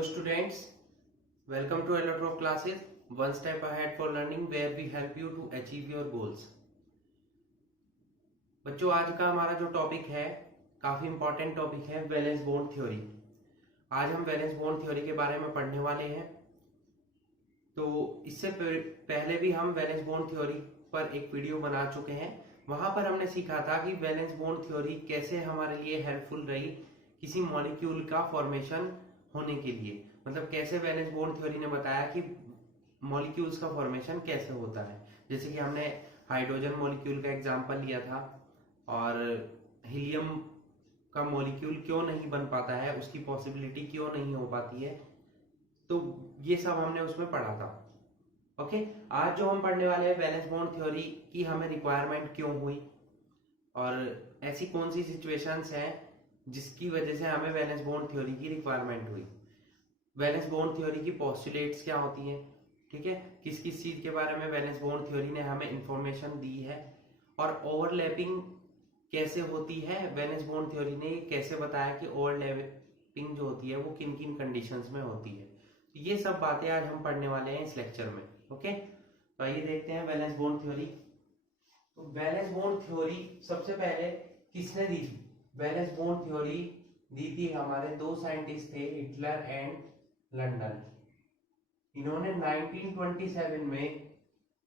Hello students, welcome to Allotrope classes, one step ahead for learning where we help you to achieve your goals। बच्चों आज का हमारा जो topic है काफी इंपॉर्टेंट टॉपिक है वैलेंस बॉन्ड थ्योरी। आज हम वैलेंस बॉन्ड थ्योरी के बारे में पढ़ने वाले हैं। तो इससे पहले भी हम वैलेंस बॉन्ड थ्योरी पर एक वीडियो बना चुके हैं। वहां पर हमने सीखा था कि वैलेंस बॉन्ड थ्योरी कैसे हमारे लिए हेल्पफुल रही किसी मॉलिक्यूल का फॉर्मेशन होने के लिए। मतलब कैसे वैलेंस बॉन्ड थ्योरी ने बताया कि मॉलिक्यूल्स का फॉर्मेशन कैसे होता है। जैसे कि हमने हाइड्रोजन मॉलिक्यूल का एग्जांपल लिया था और हीलियम का मॉलिक्यूल क्यों नहीं बन पाता है, उसकी पॉसिबिलिटी क्यों नहीं हो पाती है, तो ये सब हमने उसमें पढ़ा था। ओके, आज जो हम पढ़ने वाले हैं वैलेंस बॉन्ड थ्योरी की हमें रिक्वायरमेंट क्यों हुई और ऐसी कौन सी सिचुएशंस हैं जिसकी वजह से हमें वैलेंस बॉन्ड थ्योरी की रिक्वायरमेंट हुई। वैलेंस बॉन्ड थ्योरी की पोस्टुलेट्स क्या होती हैं, ठीक है, किस किस चीज के बारे में वैलेंस बॉन्ड थ्योरी ने हमें इंफॉर्मेशन दी है और ओवरलैपिंग कैसे होती है। वैलेंस बॉन्ड थ्योरी ने कैसे बताया कि ओवरलैपिंग जो होती है वो किन किन कंडीशंस में होती है। तो ये सब बातें आज हम पढ़ने वाले हैं इस लेक्चर में। ओके, तो आइए देखते हैं वैलेंस बॉन्ड थ्योरी। तो वैलेंस बॉन्ड थ्योरी सबसे पहले किसने दी थी? वैलेंस बॉन्ड थ्योरी दी थी हमारे दो साइंटिस्ट थे, हिटलर एंड लंदन। इन्होंने 1927 में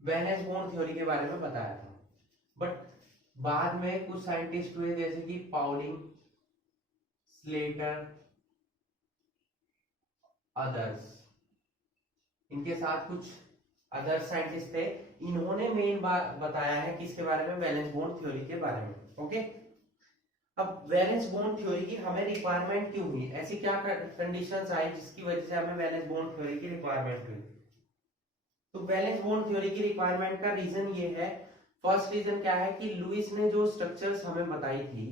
वैलेंस बॉन्ड थ्योरी के बारे में बताया था। बट बाद में कुछ साइंटिस्ट हुए जैसे कि पाउलिंग, स्लेटर, अदर्स, इनके साथ कुछ अदर साइंटिस्ट थे। इन्होंने मेन बात बताया है किसके बारे में, वैलेंस बॉन्ड थ्योरी के बारे में। ओके, अब वैलेंस बॉन्ड थ्योरी की हमें रिक्वायरमेंट क्यों हुई, ऐसी क्या कंडीशंस आई जिसकी वजह से हमें वैलेंस बॉन्ड थ्योरी की रिक्वायरमेंट हुई। तो वैलेंस बॉन्ड थ्योरी की रिक्वायरमेंट का रीजन ये है, फर्स्ट रीजन क्या है कि लुईस ने जो स्ट्रक्चर्स हमें बताई थी,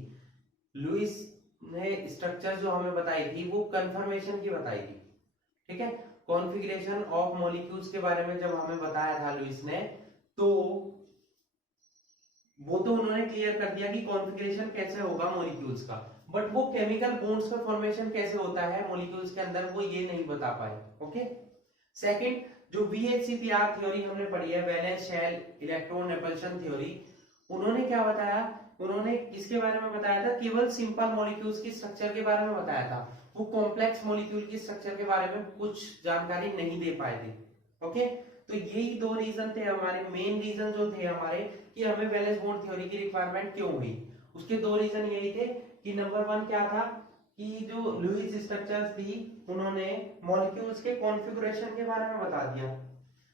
लुईस ने स्ट्रक्चर जो हमें बताई थी वो कन्फर्मेशन की बताई थी। ठीक है, कॉन्फ़िगरेशन ऑफ मॉलिक्यूल्स के बारे में जब हमें बताया था लुईस ने, तो वो तो उन्होंने क्लियर कर दिया कि कॉन्फ़िगरेशन कैसे होगा मॉलिक्यूल्स का, बट वो केमिकल बॉन्ड्स का फॉर्मेशन कैसे होता है मॉलिक्यूल्स के अंदर वो ये नहीं बता पाए। ओके, सेकंड जो VHCPR थ्योरी हमने पढ़ी है, valence shell electron repulsion theory, उन्होंने क्या बताया, उन्होंने किसके बारे में बताया था, केवल सिंपल मॉलिक्यूल्स की स्ट्रक्चर के बारे में बताया था। वो कॉम्प्लेक्स मॉलिक्यूल की स्ट्रक्चर के बारे में कुछ जानकारी नहीं दे पाए थे। ओके, तो यही दो रीजन थे हमारे, मेन रीजन जो थे हमारे कि हमें वैलेंस बॉन्ड थ्योरी की रिक्वायरमेंट क्यों हुई। उसके दो रीजन यही थे कि नंबर वन क्या था कि जो लुईस स्ट्रक्चर्स थी उन्होंने मॉलिक्यूल्स के कॉन्फ़िगरेशन के बारे में बता दिया,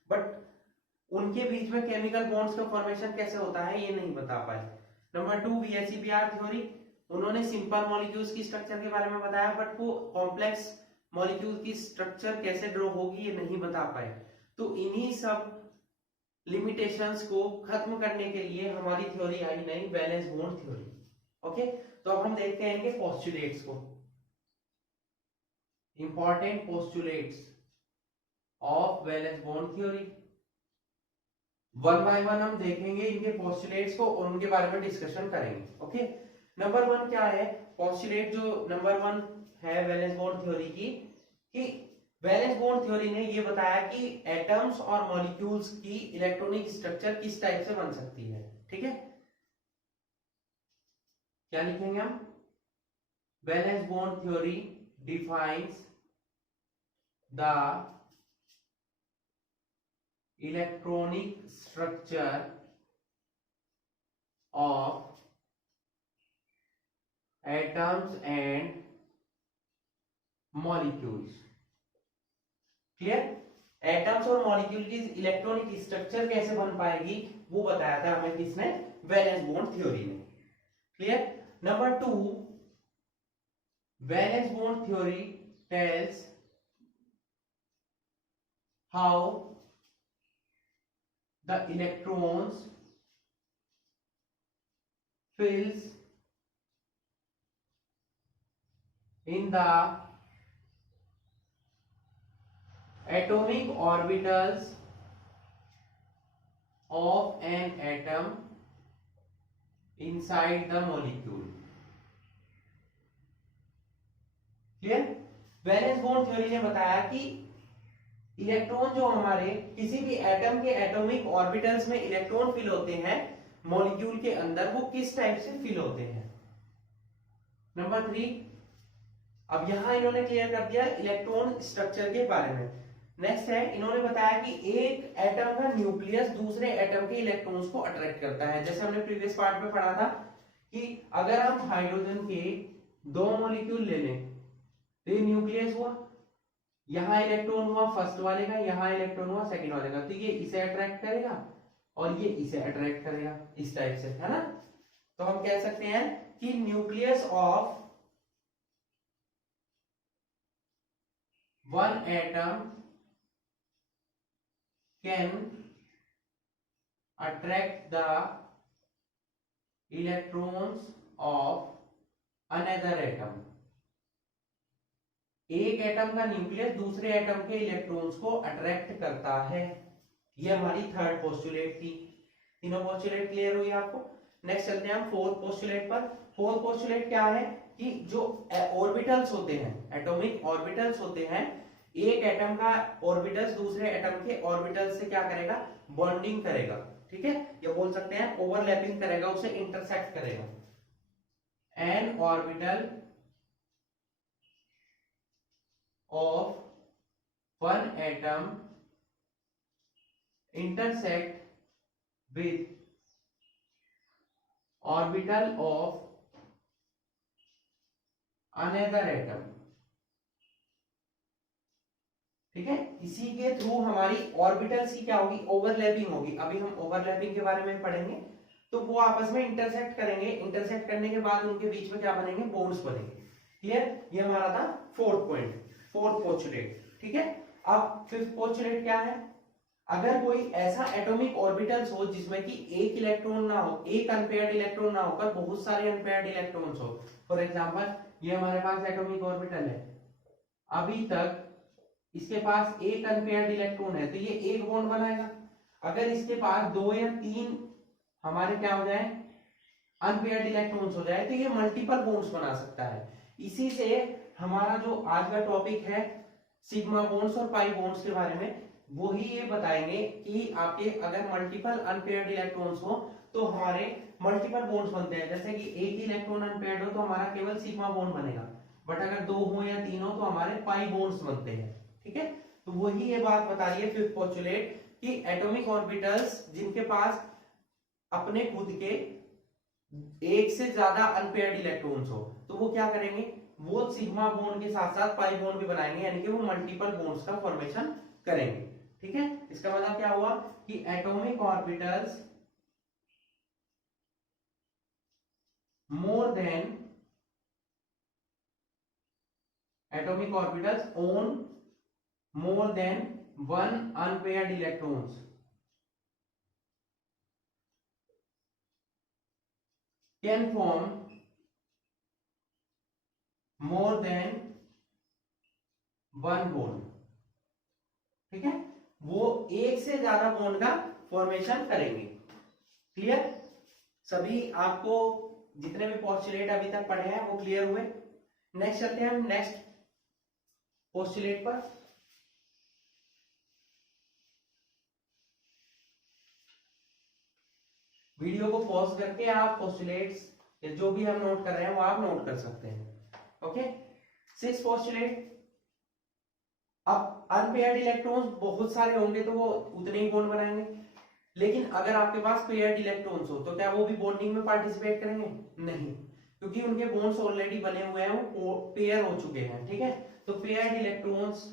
बट उनके बीच में केमिकल बॉन्ड्स का फॉर्मेशन कैसे होता है ये नहीं बता पाए। नंबर टू VHCPR थ्योरी, उन्होंने सिंपल मॉलिक्यूल्स की स्ट्रक्चर के बारे में बताया, बट वो कॉम्प्लेक्स मॉलिक्यूल की स्ट्रक्चर कैसे ड्रॉ होगी ये नहीं बता पाए। तो इन्हीं सब लिमिटेशंस को खत्म करने के लिए हमारी थ्योरी आई नई, वैलेंस बॉन्ड थ्योरी। ओके, तो अब हम देखते हैं इनके पोस्टुलेट्स को, important postulates of valence bond theory. One by one हम देखेंगे इनके पोस्टुलेट्स को और उनके बारे में डिस्कशन करेंगे। ओके, नंबर वन क्या है पोस्टुलेट, जो नंबर वन है वैलेंस बॉन्ड थ्योरी की, कि वैलेंस बॉन्ड थ्योरी ने ये बताया कि एटम्स और मॉलिक्यूल्स की इलेक्ट्रॉनिक स्ट्रक्चर किस टाइप से बन सकती है। ठीक है, क्या लिखेंगे हम, valence bond theory defines the electronic structure of atoms and molecules. Clear, atoms और मॉलिक्यूल की इलेक्ट्रॉनिक स्ट्रक्चर कैसे बन पाएगी वो बताया था हमें किसने, वैलेंस बॉन्ड थ्योरी ने। Clear, number two, valence bond theory tales how the electrons fills in the atomic orbitals of an atom inside the molecule। Clear, valence bond theory ने बताया कि इलेक्ट्रॉन जो हमारे किसी भी एटम के एटॉमिक ऑर्बिटल्स में इलेक्ट्रॉन फिल होते हैं मॉलिक्यूल के अंदर, वो किस टाइप से फिल होते हैं। नंबर 3, अब यहां इन्होंने क्लियर कर दिया इलेक्ट्रॉन स्ट्रक्चर के बारे में। नेक्स्ट है, इन्होंने बताया कि एक एटम का न्यूक्लियस दूसरे एटम के इलेक्ट्रॉन्स को अट्रैक्ट करता है। जैसे हमने प्रीवियस पार्ट में पढ़ा था कि अगर हम हाइड्रोजन के 2 मॉलिक्यूल ले लें तो ये न्यूक्लियस हुआ, यहां इलेक्ट्रॉन हुआ फर्स्ट वाले का, यहां इलेक्ट्रॉन हुआ सेकंड वाले का, तो ये इसे अट्रैक्ट करेगा और ये इसे अट्रैक्ट करेगा, इस टाइप से, है ना। तो हम कह सकते हैं कि nucleus of one atom can attract the electrons of another atom. एक एटम का न्यूक्लियस दूसरे एटम के इलेक्ट्रॉन्स को अट्रैक्ट करता है। ये हमारी थर्ड पोस्टुलेट थी। तीनों पोस्टुलेट क्लियर हुई आपको। नेक्स्ट चलते हैं हम फोर्थ पोस्टुलेट पर। फोर्थ पोस्टुलेट क्या है कि जो ऑर्बिटल्स होते हैं, एटॉमिक ऑर्बिटल्स होते हैं, एक एटम का ऑर्बिटल्स दूसरे एटम के ऑर्बिटल्स से क्या करेगा, बॉन्डिंग करेगा, ठीक है, या बोल सकते हैं ओवरलैपिंग करेगा, उसे इंटरसेक्ट करेगा। N orbital of one atom intersect with orbital of another atom, ठीक है। इसी के थ्रू हमारी ऑर्बिटल्स की क्या होगी, ओवरलैपिंग होगी। अभी हम ओवरलैपिंग के बारे में पढ़ेंगे। तो वो आपस में इंटरसेक्ट करेंगे, इंटरसेक्ट करने के बाद उनके बीच में क्या बनेंगे, बॉन्ड्स बनेंगे। क्लियर, ये हमारा था फोर्थ पॉइंट, फोर्थ पोस्टुलेट, ठीक है। अब फिफ्थ पोस्टुलेट क्या है, अगर कोई ऐसा एटॉमिक ऑर्बिटल्स हो जिसमें कि एक इलेक्ट्रॉन ना हो, एक अनपेयर्ड इलेक्ट्रॉन ना होकर बहुत सारे अनपेयर्ड इलेक्ट्रॉन्स हो। फॉर एग्जांपल ये हमारे पास एटॉमिक ऑर्बिटल है, अभी तक इसके पास एक अनपेयर्ड इलेक्ट्रॉन है, तो ये एक बॉन्ड बनाएगा। अगर इसके पास 2 या 3 हमारे क्या हो जाए, अनपेयर्ड इलेक्ट्रॉन्स हो जाए, तो ये मल्टीपल बॉन्ड्स बना सकता है। इसी से हमारा जो आज का टॉपिक है सिग्मा बॉन्ड्स और पाई बॉन्ड्स के बारे में, वही ये बताएंगे कि आपके अगर मल्टीपल अनपेयर्ड इलेक्ट्रॉन्स हो तो हमारे मल्टीपल बॉन्ड्स बनते हैं। जैसे कि एक ही इलेक्ट्रॉन अनपेयर्ड हो तो हमारा केवल सिग्मा बॉन्ड बनेगा, बट अगर 2 हो या 3 हो तो हमारे पाई बॉन्ड्स बनते हैं, ठीक है। तो वही ये बात बता रही है फिफ्थ पोस्टुलेट कि एटॉमिक ऑर्बिटल्स जिनके पास अपने खुद के एक से ज्यादा अनपेयर्ड इलेक्ट्रॉन्स हो तो वो क्या करेंगे, वो सिग्मा बॉन्ड के साथ साथ पाई बॉन्ड भी बनाएंगे, यानी कि वो मल्टीपल बॉन्ड्स का फॉर्मेशन करेंगे, ठीक है। इसका मतलब क्या हुआ कि atomic orbitals more than atomic orbitals own more than one unpaired electrons can form more than one bond, ठीक है। वो एक से ज्यादा बॉन्ड का फॉर्मेशन करेंगे। क्लियर, सभी आपको जितने भी पोस्टुलेट अभी तक पढ़े हैं वो क्लियर हुए। नेक्स्ट चलते हैं हम नेक्स्ट पोस्टुलेट पर। वीडियो को पॉज करके आप पोस्टुलेट्स जो भी हम नोट कर रहे हैं वो आप नोट कर सकते हैं। Okay, six postulate. अब अनपेयर्ड इलेक्ट्रॉन्स बहुत सारे होंगे तो वो उतने ही बॉन्ड बनाएंगे, लेकिन अगर आपके पास पेयर्ड इलेक्ट्रॉन्स हो तो क्या वो भी बॉन्डिंग में पार्टिसिपेट करेंगे? नहीं, क्योंकि उनके बॉन्ड्स ऑलरेडी बने हुए हैं, वो पेयर हो चुके हैं, ठीक है। तो paired electrons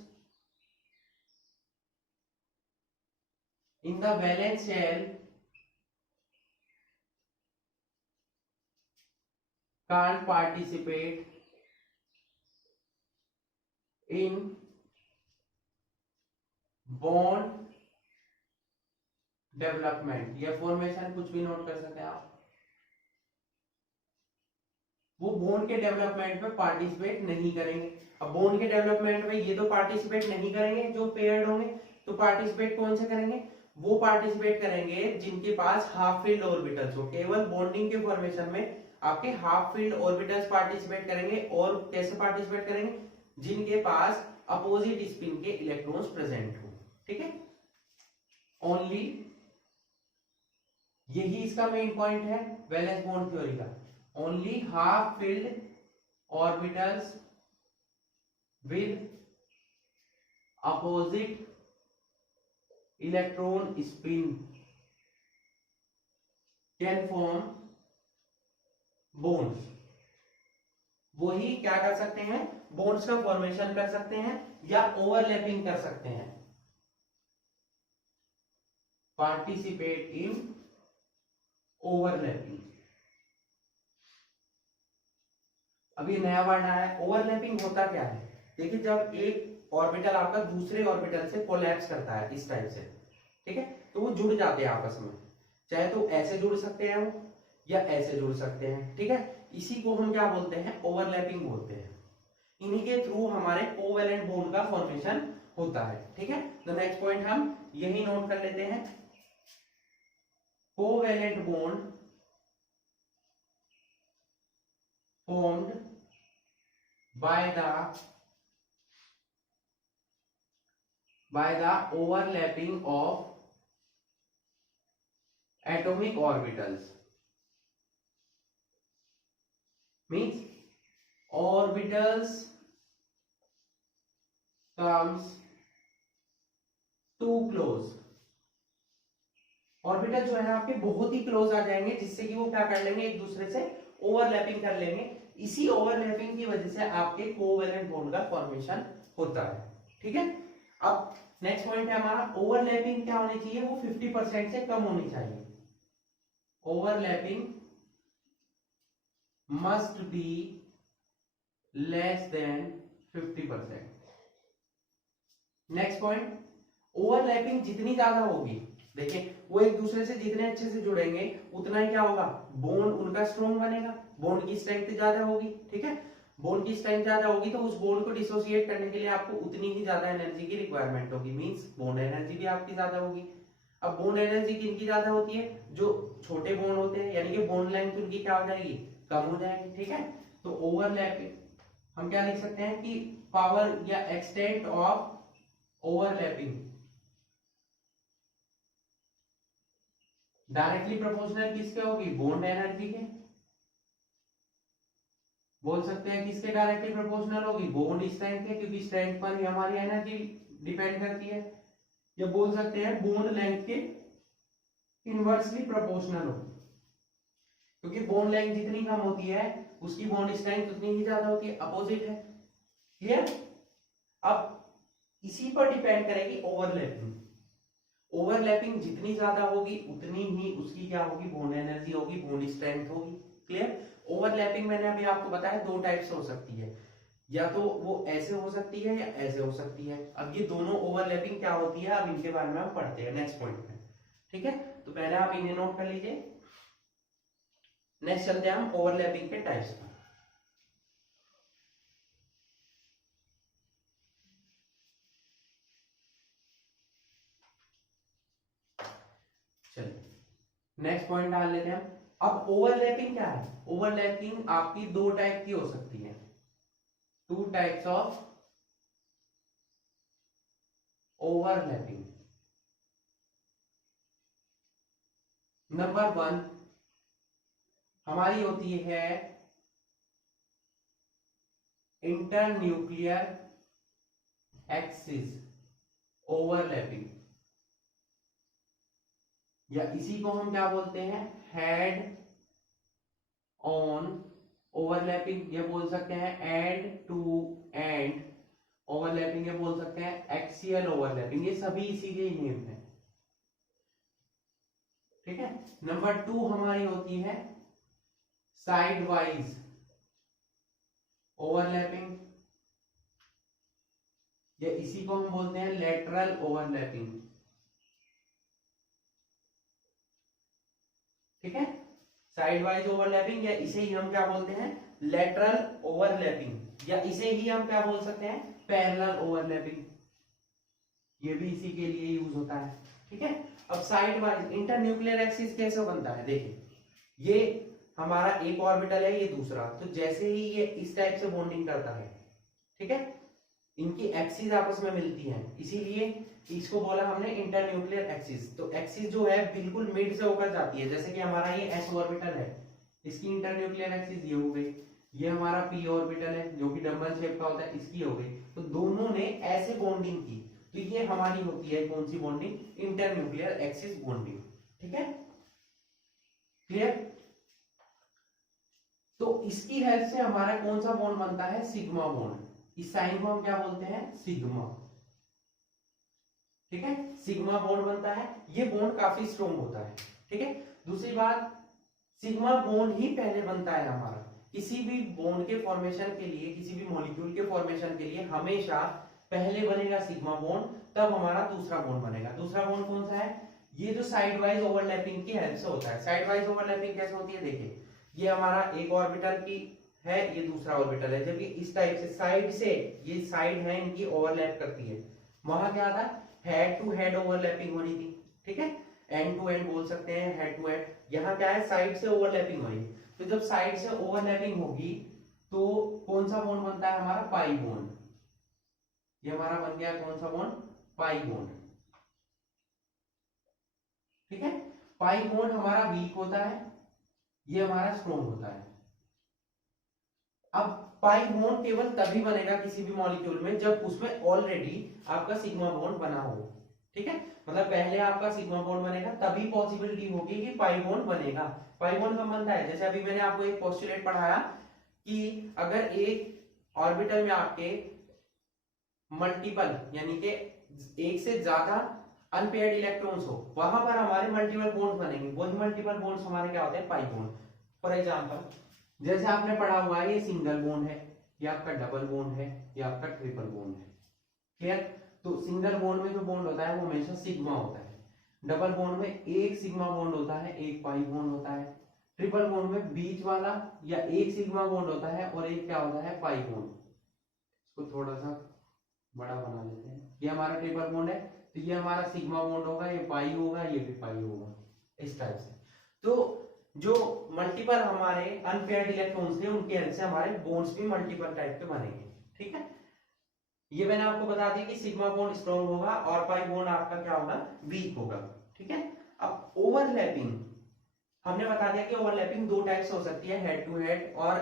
in the valence shell can't participate in bond development या फॉर्मेशन, कुछ भी नोट कर सकते हैं आप। वो बॉन्ड के डेवलपमेंट में पार्टिसिपेट नहीं करेंगे। अब बॉन्ड के डेवलपमेंट में ये तो पार्टिसिपेट नहीं करेंगे जो पेयर्ड होंगे, तो पार्टिसिपेट कौन से करेंगे? वो पार्टिसिपेट करेंगे जिनके पास हाफ फील्ड ऑर्बिटल्स हो। केवल बॉन्डिंग के फॉर्मेशन में आपके हाफ फील्ड ऑर्बिटल्स पार्टिसिपेट करेंगे। और कैसे पार्टिसिपेट करेंगे? जिनके पास अपोजिट स्पिन के इलेक्ट्रॉन्स प्रेजेंट हो, ठीक है। ओनली, यही इसका मेन पॉइंट है वैलेंस बॉन्ड थ्योरी का। Only half filled orbitals with opposite electron spin can form bonds. वही क्या कर सकते हैं, बॉन्ड्स का फॉर्मेशन कर सकते हैं या ओवरलैपिंग कर सकते हैं। Participate in overlapping. अब ये नया वर्ड आया है, ओवरलैपिंग होता क्या है। देखिए, जब एक ऑर्बिटल आपका दूसरे ऑर्बिटल से कोलैप्स करता है इस टाइप से, ठीक है, तो वो जुड़ जाते हैं आपस में। चाहे तो ऐसे जुड़ सकते हैं वो, या ऐसे जुड़ सकते हैं, ठीक है। इसी को हम क्या बोलते हैं, ओवरलैपिंग बोलते हैं। इन्हीं के थ्रू हमारे कोवैलेंट बॉन्ड का फॉर्मेशन होता है, ठीक है। द नेक्स्ट पॉइंट हम यही नोट कर लेते हैं, covalent bond formed by the overlapping of atomic orbitals, means orbitals comes too close। Orbital जो है आपके बहुत ही क्लोज आ जाएंगे, जिससे कि वो क्या कर लेंगे, एक दूसरे से ओवरलैपिंग कर लेंगे। इसी ओवरलैपिंग की वजह से आपके कोवैलेंट बॉन्ड का फॉर्मेशन होता है, ठीक है। अब नेक्स्ट पॉइंट है हमारा, ओवरलैपिंग क्या होनी चाहिए, वो 50% से कम होनी चाहिए। Overlapping must be less than 50%। Next point, overlapping जितनी ज्यादा होगी, देखिए वो एक दूसरे से जितने अच्छे से जुड़ेंगे उतना ही क्या होगा, बॉन्ड उनका स्ट्रॉन्ग बनेगा, बॉन्ड की स्ट्रेंथ ज्यादा होगी, ठीक है। बॉन्ड की स्ट्रेंथ ज्यादा होगी तो उस बॉन्ड को डिसोसिएट करने के लिए आपको उतनी ही ज्यादा एनर्जी की रिक्वायरमेंट होगी, मींस बॉन्ड एनर्जी भी आपकी ज्यादा होगी। अब बॉन्ड एनर्जी किनकी ज्यादा होती है, जो छोटे बॉन्ड होते हैं, यानी कि बॉन्ड लेंथ उनकी क्या हो जाएगी, कम हो जाएगी, ठीक है। तो ओवरलैपिंग हम क्या लिख सकते हैं कि पावर या extent of overlapping directly proportional किसके होगी, बॉन्ड एनर्जी के। बोल सकते हैं किसके डायरेक्टली प्रोपोर्शनल होगी, बॉन्ड स्ट्रेंथ के, क्योंकि स्ट्रेंथ पर ही हमारी एनर्जी डिपेंड करती है। या बोल सकते हैं बॉन्ड लेंथ के इनवर्सली प्रोपोर्शनल होगी, क्योंकि बॉन्ड लेंथ जितनी कम होती है उसकी बॉन्ड स्ट्रेंथ उतनी ही ज्यादा होती है, अपोजिट है, क्लियर। अब इसी पर डिपेंड करेगी ओवरलैपिंग। ओवरलैपिंग जितनी ज्यादा होगी उतनी ही उसकी क्या होगी, बॉन्ड एनर्जी होगी, बॉन्ड स्ट्रेंथ होगी, क्लियर। ओवरलैपिंग मैंने अभी आपको बताया दो टाइप से हो सकती है, या तो वो ऐसे हो सकती है या ऐसे हो सकती है। अब ये दोनों ओवरलैपिंग क्या होती है, अब इनके बारे में हम पढ़ते हैं नेक्स्ट पॉइंट में, ठीक है। तो पहले आप इन्हें नोट कर लीजिए, नेक्स्ट चलते हैं हम ओवरलैपिंग के टाइप्स पर। चलिए नेक्स्ट पॉइंट डाल लेते हैं हम। अब ओवरलैपिंग क्या है, ओवरलैपिंग आपकी दो टाइप की हो सकती है, two types of overlapping. Number 1 हमारी होती है इंटरन्यूक्लियर एक्सिस ओवरलैपिंग, या इसी को हम क्या बोलते हैं, हेड ऑन ओवरलैपिंग, ये बोल सकते हैं एंड टू एंड ओवरलैपिंग, ये बोल सकते हैं एक्सियल ओवरलैपिंग, ये सभी इसी के नेम है, ठीक है। नंबर 2 हमारी होती है साइड वाइज ओवरलैपिंग, या इसी को हम बोलते हैं लेटरल ओवरलैपिंग, ठीक है। साइड वाइज ओवरलैपिंग, या इसे ही हम क्या बोलते हैं, लेटरल ओवरलैपिंग, या इसे ही हम क्या बोल सकते हैं, पैरेलल ओवरलैपिंग, ये भी इसी के लिए यूज होता है, ठीक है। अब साइड वाइज इंटरन्यूक्लियर एक्सिस कैसे बनता है, देखिए ये हमारा एक ऑर्बिटल है, ये दूसरा, तो जैसे ही ये इस टाइप से बॉन्डिंग करता है, ठीक है, इनकी एक्सिस आपस में मिलती हैं, इसीलिए इसको बोला हमने इंटरन्यूक्लियर एक्सिस। तो एक्सिस जो है बिल्कुल मिड से होकर जाती है, जैसे कि हमारा ये s ऑर्बिटल है, इसकी इंटरन्यूक्लियर एक्सिस ये हो गई, ये हमारा p ऑर्बिटल है जो कि डबल शेप का होता है, इसकी हो गई। तो दोनों ने ऐसे बॉन्डिंग की, तो ये हमारी होती है कौन सी बॉन्डिंग? Internuclear axis bonding. ठीक है, क्लियर? तो इसकी हेल्प से हमारा कौन सा बॉन्ड बनता है? Sigma bond. इस साइन को हम क्या बोलते हैं? सिग्मा। ठीक है, सिग्मा बॉन्ड बनता है, ये बॉन्ड काफी स्ट्रॉन्ग होता है। ठीक है, दूसरी बात, सिग्मा बॉन्ड ही पहले बनता है हमारा। किसी भी बॉन्ड के फॉर्मेशन के लिए, किसी भी मॉलिक्यूल के फॉर्मेशन के लिए हमेशा पहले बनेगा सिग्मा बॉन्ड, तब हमारा दूसरा बॉन्ड बनेगा। दूसरा बॉन्ड कौन सा है? ये जो साइड वाइज ओवरलैपिंग की हेल्प से होता है। साइड वाइज ओवरलैपिंग कैसे होती है? देखिए, ये हमारा एक ऑर्बिटल की है, ये दूसरा ऑर्बिटल है, जबकि इस टाइप से साइड से, ये साइड है इनकी ओवरलैप करती है, वहां क्या था? हेड टू हेड ओवरलैपिंग हो रही थी। ठीक है, एंड टू एंड बोल सकते हैं, हेड टू हेड। यहाँ क्या है? साइड से ओवरलैपिंग हो रही है। तो जब साइड से ओवरलैपिंग होगी तो कौन सा बॉन्ड बनता है हमारा? Pi bond. ये हमारा बन गया कौन सा बॉन्ड? Pi bond. ठीक है, पाई बॉन्ड हमारा वीक होता है, ये हमारा स्ट्रॉन्ग होता है। अब पाई बॉन्ड केवल तभी बनेगा किसी भी मॉलिक्यूल में जब उसमें ऑलरेडी आपका सिग्मा बॉन्ड बना हो। ठीक है, मतलब पहले आपका सिग्मा बॉन्ड बनेगा तभी पॉसिबिलिटी होगी कि पाई बॉन्ड बनेगा। पाई बॉन्ड कब बनता है? जैसे अभी मैंने आपको एक पोस्टुलेट पढ़ाया कि अगर एक ऑर्बिटल में आपके मल्टीपल यानी कि एक से ज्यादा अनपेयर्ड इलेक्ट्रॉन्स हो, वहां पर हमारे मल्टीपल बॉन्ड्स बनेंगे। वही मल्टीपल बॉन्ड्स हमारे क्या होते हैं? Pi bond. फॉर एग्जांपल, जैसे आपने पढ़ा हुआ है, ये सिंगल बॉन्ड है, ये आपका डबल बॉन्ड है, ये आपका ट्रिपल बॉन्ड है। क्लियर? तो सिंगल बॉन्ड में जो बॉन्ड होता है वो हमेशा सिग्मा होता है। डबल बॉन्ड में एक सिग्मा बॉन्ड होता है, एक पाई बॉन्ड होता है। ट्रिपल बॉन्ड में बीच वाला या एक सिग्मा बॉन्ड होता है और एक क्या होता है? Pi bond. इसको थोड़ा सा बड़ा बना लेते हैं। ये हमारा ट्रिपल बॉन्ड है, तो ये हमारा सिग्मा बॉन्ड होगा, ये पाई होगा, ये भी पाई होगा, इस टाइप से। तो जो मल्टीपल हमारे अनपेयर्ड इलेक्ट्रॉन्स थे, उनके हेल्प से हमारे बॉन्ड्स भी मल्टीपल टाइप के बनेंगे। ठीक है, ये मैंने आपको बता दिया कि सिग्मा बॉन्ड स्ट्रॉन्ग होगा और पाई बॉन्ड आपका क्या होगा? वीक होगा। ठीक है, अब ओवरलैपिंग हमने बता दिया कि ओवरलैपिंग दो टाइप से हो सकती है, हेड टू हेड और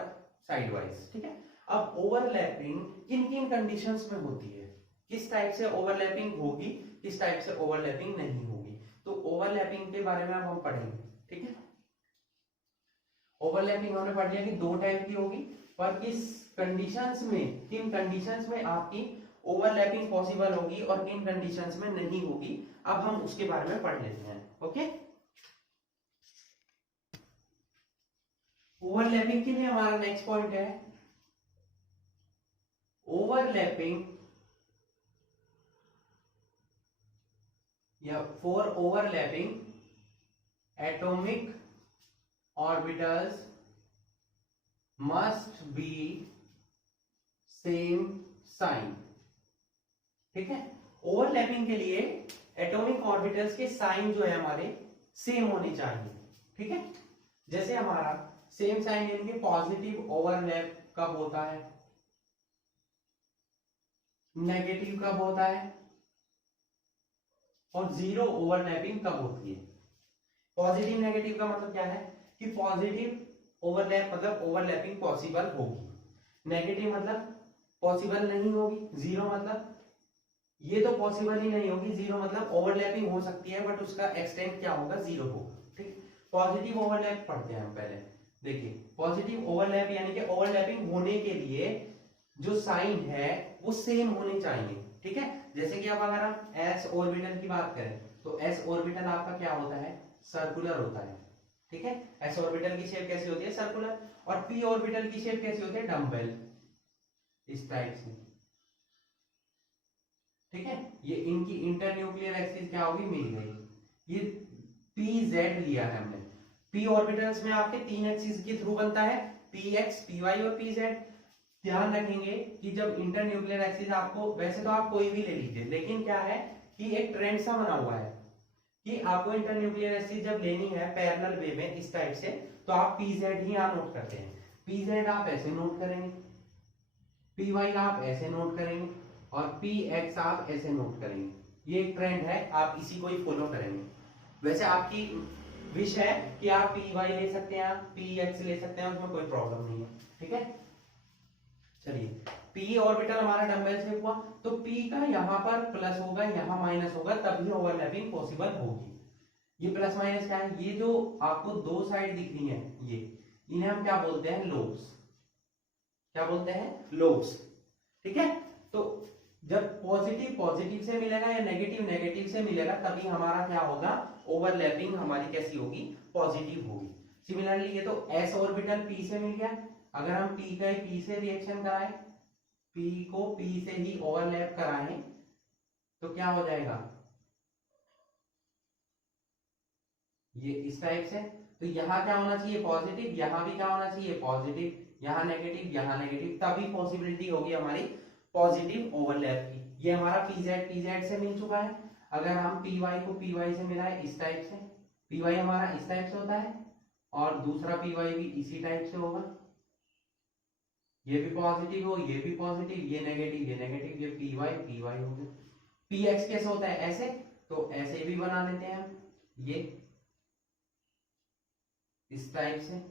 साइड वाइज। ठीक है, अब ओवरलैपिंग किन किन कंडीशंस में होती है, किस टाइप से ओवरलैपिंग होगी, किस टाइप से ओवरलैपिंग नहीं होगी, तो ओवरलैपिंग के बारे में अब हम पढ़ेंगे। ठीक है, ओवरलैपिंग हमने पढ़ लिया कि दो टाइप की होगी, पर किस कंडीशंस में, किन कंडीशंस में आपकी ओवरलैपिंग पॉसिबल होगी और किन कंडीशंस में नहीं होगी, अब हम उसके बारे में पढ़ लेते हैं। ओके, ओवरलैपिंग के लिए हमारा नेक्स्ट पॉइंट है ओवरलैपिंग या for overlapping atomic orbitals must be same sign। ठीक है, ओवरलैपिंग के लिए एटॉमिक ऑर्बिटल्स के साइन जो है हमारे सेम होने चाहिए। ठीक है, जैसे हमारा सेम साइन यानी कि पॉजिटिव ओवरलैप कब होता है, नेगेटिव कब होता है और जीरो ओवरलैपिंग कब होती है। पॉजिटिव नेगेटिव का मतलब क्या है कि पॉजिटिव ओवरलैप मतलब ओवरलैपिंग पॉसिबल होगी, नेगेटिव मतलब पॉसिबल नहीं होगी, जीरो मतलब ये तो पॉसिबल ही नहीं होगी, जीरो मतलब ओवरलैपिंग हो सकती है बट उसका एक्सटेंट क्या होगा? जीरो होगा। ठीक, पॉजिटिव ओवरलैप पढ़ते हैं हम पहले। देखिए, पॉजिटिव ओवरलैप यानी कि ओवरलैपिंग होने के लिए जो साइन है वो सेम होने चाहिए। ठीक है, जैसे कि अब अगर हम एस ऑर्बिटल की बात करें तो एस ऑर्बिटल आपका क्या होता है? सर्कुलर होता है। ठीक है, एस ऑर्बिटल की शेप कैसी होती है? सर्कुलर। और पी ऑर्बिटल की शेप कैसी होती है? डम्बेल, इस टाइप से। ठीक है, ये इनकी इंटरन्यूक्लियर एक्सिस क्या होगी? मिल गई। ये पी जेड लिया है हमने। पी ऑर्बिटल्स में आपके तीन एक्सिस के थ्रू बनता है, पी एक्स, पी वाई और पी जेड। ध्यान रखेंगे कि जब इंटरन्यूक्लियर एक्सिस आपको, वैसे तो आप कोई भी ले लीजिए, लेकिन क्या है कि एक ट्रेंड सा बना हुआ है कि आपको इंटरन्यूक्लियर एक्सिस जब लेनी है पैरेलल वे में इस टाइप से, तो आप पी जेड ही यहां नोट करते हैं। पी जेड आप ऐसे नोट करेंगे, पी वाई आप ऐसे नोट करेंगे, और पी एक्स आप ऐसे नोट करेंगे। ये एक ट्रेंड है, आप इसी को ही फॉलो करेंगे। वैसे आपकी विश है कि आप पी वाई ले सकते हैं, आप पी एक्स ले सकते हैं, उसमें कोई प्रॉब्लम नहीं है, ठीक है। चलिए, पी ऑर्बिटल हमारा डम्बल से हुआ, तो पी का यहाँ पर प्लस होगा, यहाँ माइनस होगा, तभी ओवरलैपिंग पॉसिबल होगी। ये प्लस माइनस क्या है, ये जो आपको दो साइड दिख रही है, ये इन्हें हम क्या बोलते हैं, लोब्स। क्या बोलते हैं, लोब्स, ठीक है। तो जब पॉजिटिव पॉजिटिव से मिलेगा या नेगेटिव नेगेटिव से मिलेगा, तभी हमारा क्या होगा, ओवरलैपिंग हमारी कैसी होगी, पॉजिटिव होगी। सिमिलरली ये तो एस ऑर्बिटल पी से मिल गया, अगर हम पी का पी से रिएक्शन कराएं, पी को पी से ही ओवरलैप कराएं, तो क्या हो जाएगा, ये इस टाइप से। तो यहाँ क्या होना चाहिए, पॉजिटिव, यहाँ भी क्या होना चाहिए, पॉजिटिव, यहाँ नेगेटिव, यहाँ नेगेटिव, तभी पॉसिबिलिटी होगी हमारी पॉजिटिव ओवरलैप की। ये हमारा पीजेड से मिल चुका है। अगर हम पी वाई को पी वाई से मिलाए इस टाइप से, पी वाई हमारा इस टाइप से होता है और दूसरा पी वाई भी इसी टाइप से होगा, ये भी पॉजिटिव हो, ये भी पॉजिटिव, ये नेगेटिव, ये पी वाई हो गया। पी एक्स कैसे होता है, ऐसे, तो ऐसे भी बना लेते हैं हम, ये इस टाइप से,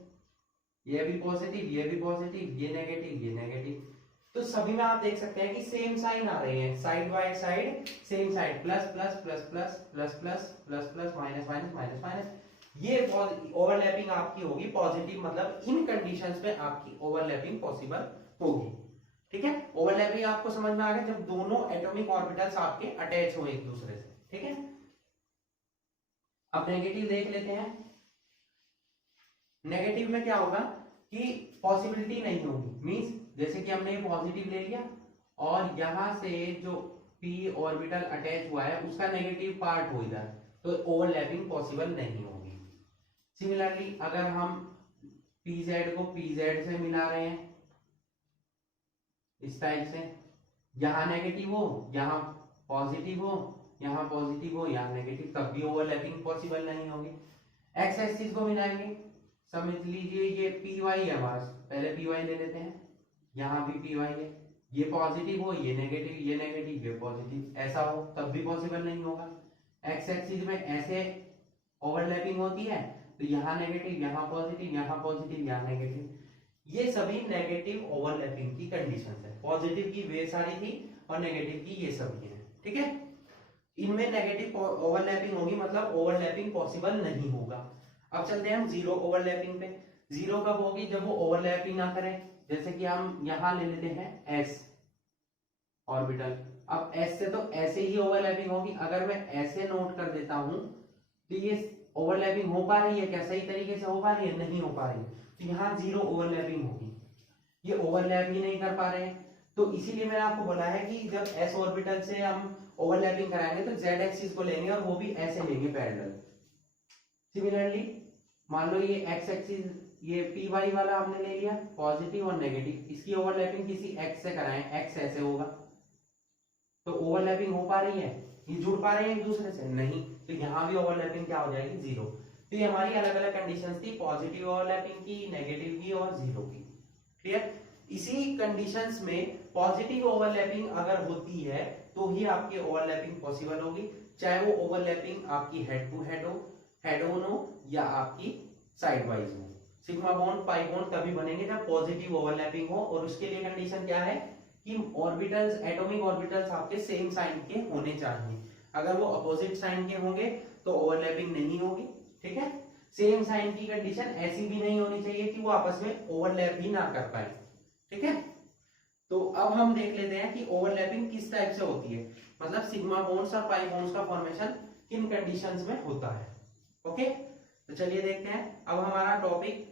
ये भी पॉजिटिव, ये भी पॉजिटिव, ये नेगेटिव, ये नेगेटिव। तो सभी में आप देख सकते हैं कि सेम साइन आ रहे हैं, side by side same side, plus plus plus plus plus plus plus plus minus minus minus minus. ये ओवरलैपिंग आपकी होगी पॉजिटिव, मतलब इन कंडीशंस पे आपकी ओवरलैपिंग पॉसिबल होगी, ठीक है। ओवरलैपिंग आपको समझ में आ गया, जब दोनों एटॉमिक ऑर्बिटल्स आपके अटैच हो एक दूसरे से, ठीक है। अब नेगेटिव देख लेते हैं। नेगेटिव में क्या होगा कि पॉसिबिलिटी नहीं होगी, मींस जैसे कि हमने पॉजिटिव ले लिया और यहां से जो पी ऑर्बिटल अटैच हुआ है उसका नेगेटिव पार्ट हो इधर, तो ओवरलैपिंग पॉसिबल नहीं होगी। सिमिलरली अगर हम pz को pz से मिला रहे हैं इस टाइप से, यहां नेगेटिव हो, यहां पॉजिटिव हो, यहां पॉजिटिव हो, यहां नेगेटिव, तब भी ओवरलैपिंग पॉसिबल नहीं होगी। एक्स एक्सिस को मिलाएंगे, समझ लीजिए ये पी वाई है हमारा, पहले पी वाई ले लेते हैं, यहाँ भी पी वाई है, ये पॉजिटिव हो, ये नेगेटिव, ये नेगेटिव, ये पॉजिटिव, ऐसा हो तब भी पॉसिबल नहीं होगा। एक्स एक्सिस में ऐसे ओवरलैपिंग होती है, तो यहाँ नेगेटिव, यहाँ पॉजिटिव, यहाँ पॉजिटिव, यहाँ नेगेटिव, ये सभी नेगेटिव ओवरलैपिंग की कंडीशंस है। पॉजिटिव की वे सारी थी और नेगेटिव की ये सभी है, ठीक है। इनमें नेगेटिव ओवरलैपिंग होगी, मतलब ओवरलैपिंग पॉसिबल नहीं होगा। अब चलते हैं हम जीरो ओवरलैपिंग पे। जीरो कब होगी, जब वो ओवरलैपिंग ना करें। जैसे कि हम यहां ले लेते हैं एस ऑर्बिटल, अब एस से तो ऐसे ही ओवरलैपिंग होगी। अगर मैं ऐसे नोट कर देता हूं तो ये ओवरलैपिंग हो पा रही है क्या, सही तरीके से हो पा रही है, नहीं हो पा रही, तो यहाँ जीरो ओवरलैपिंग होगी। ये ओवरलैप ही नहीं कर पा रहे हैं, तो इसीलिए मैंने आपको बोला है कि जब एस ऑर्बिटल से हम ओवरलैपिंग कराएंगे तो जेड एक्सिस को लेंगे और वो भी ऐसे लेंगे पैरेलल। सिमिलरली मान लो ये एक्स एक्सिस, ये पी वाई वाला हमने ले लिया पॉजिटिव और नेगेटिव, इसकी ओवरलैपिंग किसी एक्स से कराएं, एक्स ऐसे होगा, तो ओवरलैपिंग हो पा रही है, ये जुड़ पा रहे हैं एक दूसरे से, नहीं, तो यहाँ भी ओवरलैपिंग क्या हो जाएगी, जीरो। तो ये हमारी अलग अलग कंडीशंस थी, पॉजिटिव ओवरलैपिंग की, नेगेटिव की और जीरो की, क्लियर। इसी कंडीशंस में पॉजिटिव ओवरलैपिंग अगर होती है तो ही आपकी ओवरलैपिंग पॉसिबल होगी, चाहे वो ओवरलैपिंग आपकी हेड टू हेड हो, हेड ऑन हो, या आपकी साइड वाइज हो। सिग्मा बॉन्ड पाई बॉन्ड तभी बनेंगे जब पॉजिटिव ओवरलैपिंग हो, और उसके लिए कंडीशन क्या है कि ऑर्बिटल्स, एटॉमिक ऑर्बिटल्स आपके सेम साइन के होने चाहिए। अगर वो अपोजिट साइन के होंगे तो ओवरलैपिंग नहीं होगी, ठीक है। सेम साइन की कंडीशन ऐसी भी नहीं होनी चाहिए कि वो आपस में ओवरलैप ही ना कर पाए, ठीक है। तो अब हम देख लेते हैं कि ओवरलैपिंग किस टाइप से होती है, मतलब सिग्मा बॉन्ड्स और पाई बॉन्ड्स का फॉर्मेशन किन कंडीशंस में होता है, ओके। तो चलिए देखते हैं। अब हमारा टॉपिक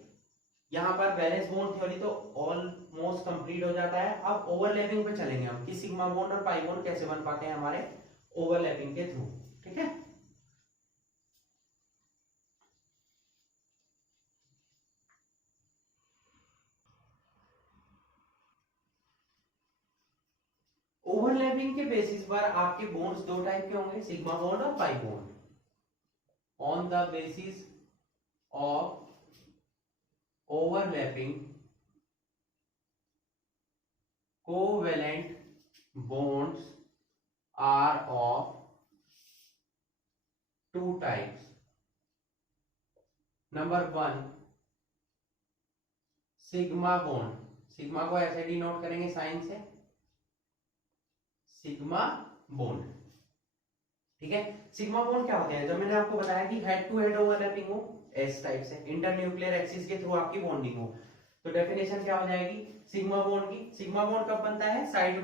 यहाँ पर वैलेंस बॉन्ड थ्योरी तो ऑलमोस्ट कंप्लीट हो जाता है। अब ओवरलैपिंग पे चलेंगे हम कि सिग्मा बॉन्ड और पाई बॉन्ड कैसे बन पाते हैं हमारे ओवरलैपिंग के थ्रू, ठीक है। ओवरलैपिंग के बेसिस पर आपके बॉन्ड्स दो टाइप के होंगे, सिग्मा बॉन्ड और pi bond. On the basis of overlapping covalent bonds are of two types. Number one, sigma bond. Sigma को ऐसे डिनोट करेंगे साइन से, सिग्मा बॉन्ड. ठीक है. सिग्मा बॉन्ड क्या होते हैं? जब मैंने आपको बताया कि हेड टू हेड ओवरलैपिंग हो एस टाइप से, इंटरन्यूक्लियर एक्सिस के थ्रू आपकी बॉन्डिंग हो, तो डेफिनेशन क्या हो जाएगी सिग्मा बॉन्ड की? सिग्मा बॉन्ड कब बनता है? साइड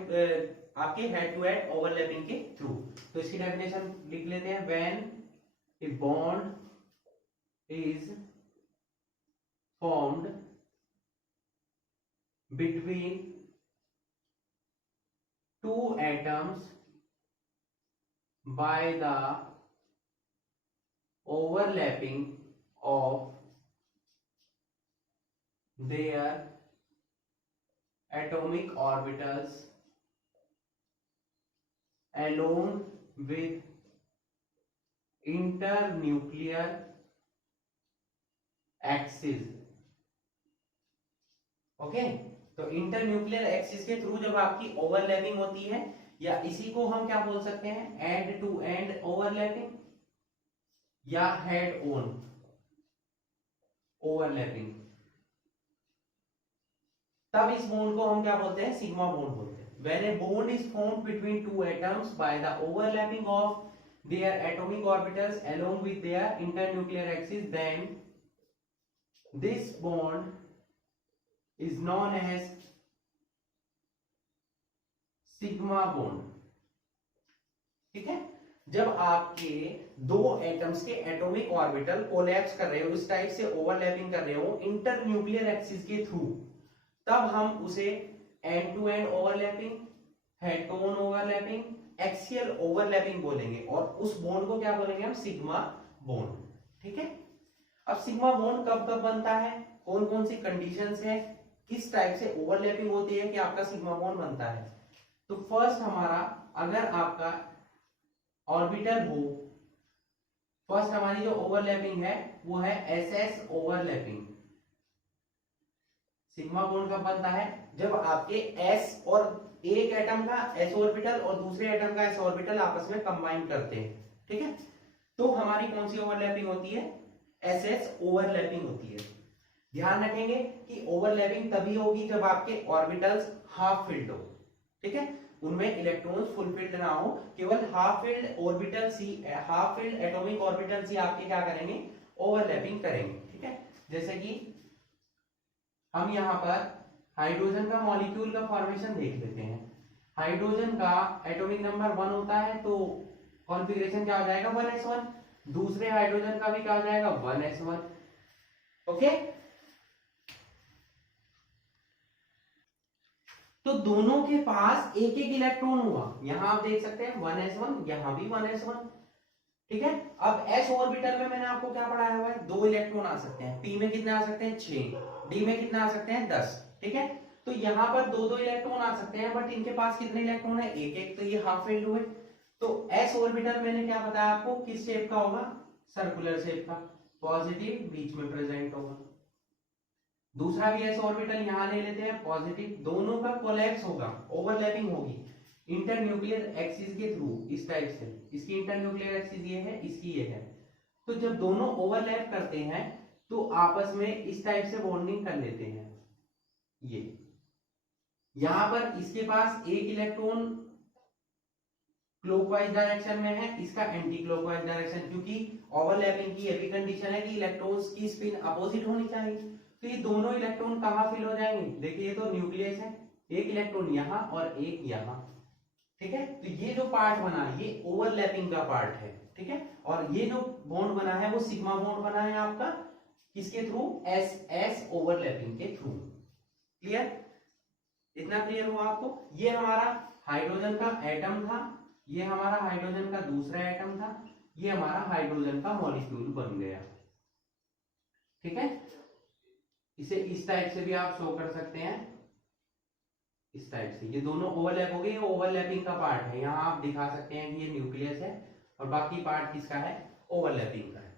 आपके हेड टू हेड ओवरलैपिंग के थ्रू. तो इसकी डेफिनेशन लिख लेते हैं. When a bond is formed between two atoms by the overlapping of their atomic orbitals along with internuclear axis. Okay. तो इंटरन्यूक्लियर एक्सिस के थ्रू जब आपकी ओवरलैपिंग होती है, या इसी को हम क्या बोल सकते हैं? एंड टू एंड ओवरलैपिंग या हेड ऑन ओवरलैपिंग, तब इस बॉन्ड को हम क्या बोलते हैं? सिग्मा बॉन्ड बोलते हैं. When a bond is formed between two atoms by the overlapping of their atomic orbitals along with their internuclear axis, then this bond is known as sigma bond. ठीक है. जब आपके दो एटम्स के atomic orbital collapse कर रहे हो, इस टाइप से ओवरलैपिंग कर रहे हो इंटरन्यूक्लियर एक्सिस के थ्रू, तब हम उसे end to end overlapping, head to on overlapping, axial overlapping बोलेंगे, और उस बॉन्ड को क्या बोलेंगे हम? Sigma bond. ठीक है. अब सिग्मा बॉन्ड कब कब बनता है, कौन कौन सी कंडीशंस है, किस टाइप से ओवरलैपिंग होती है कि आपका सिग्मा बॉन्ड बनता है? तो फर्स्ट हमारा, अगर आपका ऑर्बिटल हो, फर्स्ट हमारी जो ओवरलैपिंग है वो है S S overlapping. Sigma bond कब बनता है? जब आपके एस और एक एटम का एस ऑर्बिटल और दूसरे एटम का एस ऑर्बिटल आपस में कंबाइन करते हैं. ठीक है. तो हमारी कौन सी ओवरलैपिंग होती है? एस एस ओवरलैपिंग होती है. ध्यान रखेंगे कि ओवरलैपिंग तभी होगी जब आपके ऑर्बिटल्स हाफ फिल्ड हो. ठीक है. उनमें इलेक्ट्रॉन्स फुल फिल्ड ना हो, केवल हाफ फिल्ड ऑर्बिटल्स ही, हाफ फिल्ड एटॉमिक ऑर्बिटल्स ही आपके क्या करेंगे? ओवरलैपिंग करेंगे. ठीक है. जैसे कि हम यहां पर हाइड्रोजन का मॉलिक्यूल का फॉर्मेशन देख लेते हैं. हाइड्रोजन का एटॉमिक नंबर 1 होता है, तो कॉन्फ़िगरेशन क्या हो जाएगा? 1s1. दूसरे हाइड्रोजन का भी क्या हो जाएगा? 1s1. ओके. तो दोनों के पास एक एक इलेक्ट्रॉन हुआ. यहां आप देख सकते हैं 1s1, यहां भी 1s1. ठीक है. अब s ऑर्बिटल में मैंने आपको क्या पढ़ाया हुआ है? 2 इलेक्ट्रॉन आ सकते हैं. p में कितने आ सकते हैं? 6. d में कितने आ सकते हैं? 10. ठीक है. तो यहां पर 2 इलेक्ट्रॉन आ सकते हैं, बट इनके पास कितने इलेक्ट्रॉन है? एक एक. तो ये हाफ फिल्ड हुए. तो s ऑर्बिटल मैंने क्या बताया आपको? किस शेप का होगा? सर्कुलर शेप का. पॉजिटिव बीच में प्रेजेंट होगा. दूसरा भी s ऑर्बिटल यहां ले लेते हैं, पॉजिटिव. दोनों का कोलैप्स होगा, ओवरलैपिंग होगी इंटरन्यूक्लियर एक्सिस के थ्रू, इस टाइप से. इसकी इंटरन्यूक्लियर एक्सिस ये है, इसकी ये है. तो जब दोनों ओवरलैप करते हैं तो आपस में इस टाइप से बॉन्डिंग कर लेते हैं. ये यहां पर इसके पास एक इलेक्ट्रॉन क्लॉकवाइज डायरेक्शन में है, इसका एंटी क्लॉकवाइज डायरेक्शन, क्योंकि ओवरलैपिंग की ये भी कंडीशन है कि इलेक्ट्रॉन्स की स्पिन अपोजिट होनी चाहिए. तो ये दोनों इलेक्ट्रॉन कहां फिल हो जाएंगे? देखिए, ये तो न्यूक्लियस है, एक इलेक्ट्रॉन यहां और एक यहां. ठीक है. तो ये जो पार्ट बना ये ओवरलैपिंग का पार्ट है. ठीक है. और ये जो बॉन्ड बना है वो सिग्मा बॉन्ड बना है आपका किसके थ्रू? एस एस ओवरलैपिंग के थ्रू. क्लियर? इतना क्लियर हुआ आपको? ये हमारा हाइड्रोजन का एटम था, ये हमारा हाइड्रोजन का दूसरा एटम था, ये हमारा हाइड्रोजन का मॉलिक्यूल बन गया. ठीक है. इसे इस टाइप से भी आप शो कर सकते हैं, इस टाइप से. ये दोनों ओवरलैप हो गए, ये ओवरलैपिंग का पार्ट है. यहां आप दिखा सकते हैं कि ये न्यूक्लियस है और बाकी पार्ट किसका है? ओवरलैपिंग का है.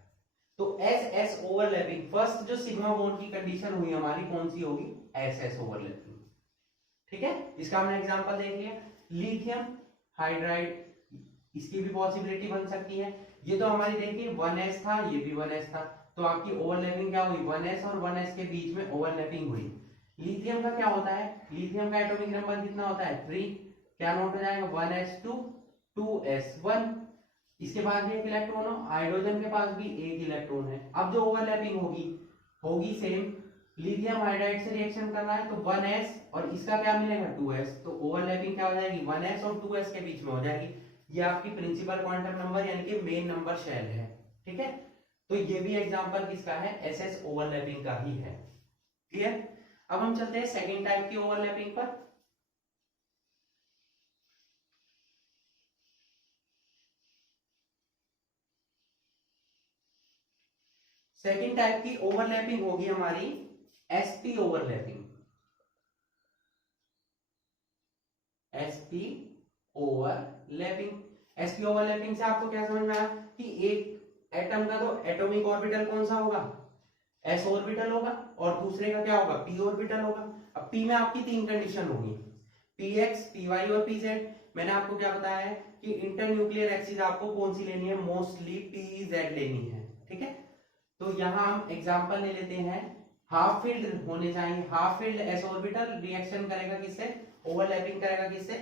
तो एस एस ओवरलैपिंग, फर्स्ट जो सिग्मा बॉन्ड की कंडीशन हुई हमारी कौन सी होगी? S S overlapping. ठीक है. इसका हमने एग्जांपल देख लिया. लिथियम हाइड्राइड, इसकी भी पॉसिबिलिटी बन सकती है। ये तो हमारी देखिए 1s था, ये भी 1s था, तो आपकी ओवरलैपिंग क्या हुई, 1s और 1s के बीच में ओवरलैपिंग हुई। लिथियम का क्या होता है, लिथियम का एटॉमिक नंबर कितना होता है 3, क्या नोट हो जाएगा 1s2 2s1। इसके बाद एक इलेक्ट्रॉन हो, हाइड्रोजन के पास भी एक इलेक्ट्रॉन है। अब जो ओवरलैपिंग होगी होगी सेम, लिथियम हाइड्राइड से रिएक्शन कर रहा है तो 1s और इसका क्या मिलेगा 2s, तो ओवरलैपिंग क्या हो जाएगी 1s और 2s के बीच में हो जाएगी। ये आपकी प्रिंसिपल क्वांटम नंबर यानी कि मेन नंबर शेल है, ठीक है। तो ये भी एग्जांपल किसका है, एसएस ओवरलैपिंग का ही है, क्लियर। अब हम चलते हैं सेकंड टाइप की ओवरलैपिंग पर। सेकंड टाइप की ओवरलैपिंग होगी हमारी SP overlapping. SP overlapping, SP overlapping से आपको क्या समझ में आया कि एक एटम का तो एटॉमिक ऑर्बिटल कौन सा होगा, एस ऑर्बिटल होगा, और दूसरे का क्या होगा पी ऑर्बिटल होगा। अब पी में आपकी तीन कंडीशन होगी, पी एक्स, पी वाई और पी जेड। मैंने आपको क्या बताया है कि इंटरन्यूक्लियर एक्सिस आपको कौन सी लेनी है, मोस्टली पी जेड लेनी है, ठीक है। तो यहां हम एग्जांपल ले लेते हैं, हाफ फील्ड होने चाहिए, half field S orbital reaction करेगा किससे, ओवरलैपिंग करेगा किससे,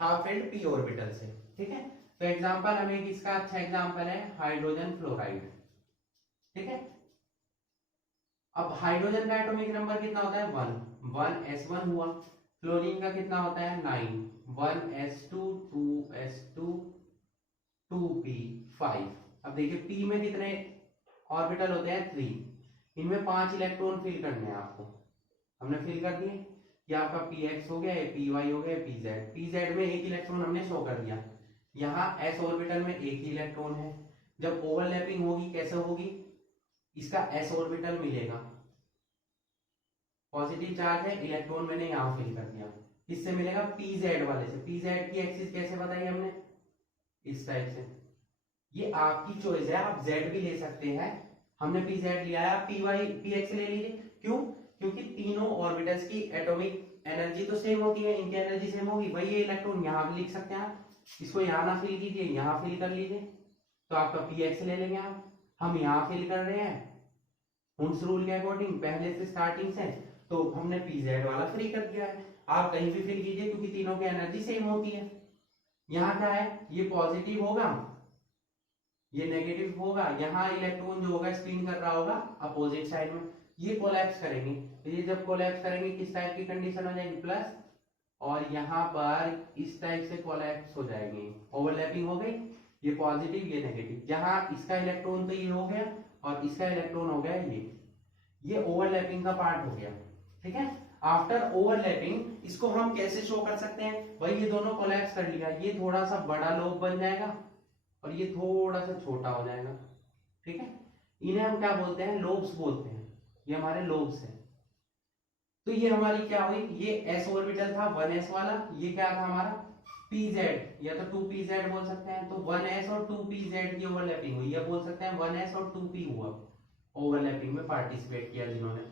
हाफ फील्ड पी ऑर्बिटल से, ठीक है। तो एग्जांपल हमें किसका अच्छा एग्जांपल है, हाइड्रोजन फ्लोराइड, ठीक है। अब हाइड्रोजन का एटॉमिक नंबर कितना होता है 1, 1s1 हुआ। फ्लोरीन का कितना होता है 9, 1s2 2s2 2p5। अब देखिए p में कितने ऑर्बिटल होते हैं 3, इनमें 5 इलेक्ट्रॉन फिल करने हैं आपको, हमने फिल कर दिए। ये आपका px हो गया, ये py हो गया, pz में एक इलेक्ट्रॉन हमने शो कर दिया। यहाँ s ऑर्बिटल में एक ही इलेक्ट्रॉन है। जब ओवरलैपिंग होगी कैसे होगी, इसका s ऑर्बिटल मिलेगा, पॉजिटिव चार्ज है, इलेक्ट्रॉन मैंने यहाँ फिल कर दिया, इससे मिलेगा pz वाले से। pz की एक्सिस कैसे बताई हमने, इस टाइप से। ये आपकी चॉइस है, आप z भी ले सकते हैं, हमने pz लिया है, py px ले लीजिए। क्यों, क्योंकि तीनों ऑर्बिटल्स की एटॉमिक एनर्जी तो सेम होती है, इनकी एनर्जी सेम होगी। वही ये इलेक्ट्रॉन यहाँ भी लिख सकते हैं आप, इसको यहाँ ना फिल कीजिए, यहाँ फिल कर लीजिए, तो आपका px ले लेंगे आप। हम यहाँ फिल कर रहे हैं हुंस रूल के अकॉर्डिंग पहले से स्टार्टिंग से, तो हमने pz वाला फ्री कर दिया है। आप कहीं भी फिल कीजिए क्योंकि तीनों की एनर्जी सेम होती है। यहाँ क्या है, ये पॉजिटिव होगा, ये नेगेटिव होगा, यहाँ इलेक्ट्रॉन जो होगा स्पिन कर रहा होगा अपोजिट साइड में, ये कोलैप्स करेंगे। तो ये जब कोलैप्स करेंगे किस टाइप की कंडीशन हो जाएगी, प्लस, और यहाँ पर इस टाइप से कोलैप्स हो जाएंगे, ओवरलैपिंग हो गई, ये पॉजिटिव ये नेगेटिव। यहाँ इसका इलेक्ट्रॉन तो ये हो गया और इसका इलेक्ट्रॉन हो गया ये ओवरलैपिंग का पार्ट हो गया, ठीक है। आफ्टर ओवरलैपिंग इसको हम कैसे शो कर सकते हैं, भाई ये दोनों कोलैप्स कर लिया, ये थोड़ा सा बड़ा लोब बन जाएगा और ये थोड़ा सा छोटा हो जाएगा, ठीक है। इन्हें हम क्या बोलते हैं, लोब्स बोलते हैं, ये हमारे लोब्स हैं। तो ये हमारी क्या हुई, ये s ऑर्बिटल था 1s वाला, ये क्या था हमारा pz, या तो 2pz बोल सकते हैं। तो 1s और 2pz की ओवरलैपिंग हुई, या बोल सकते हैं 1s और 2p हुआ, ओवरलैपिंग में पार्टिसिपेट किया जिन्होंने।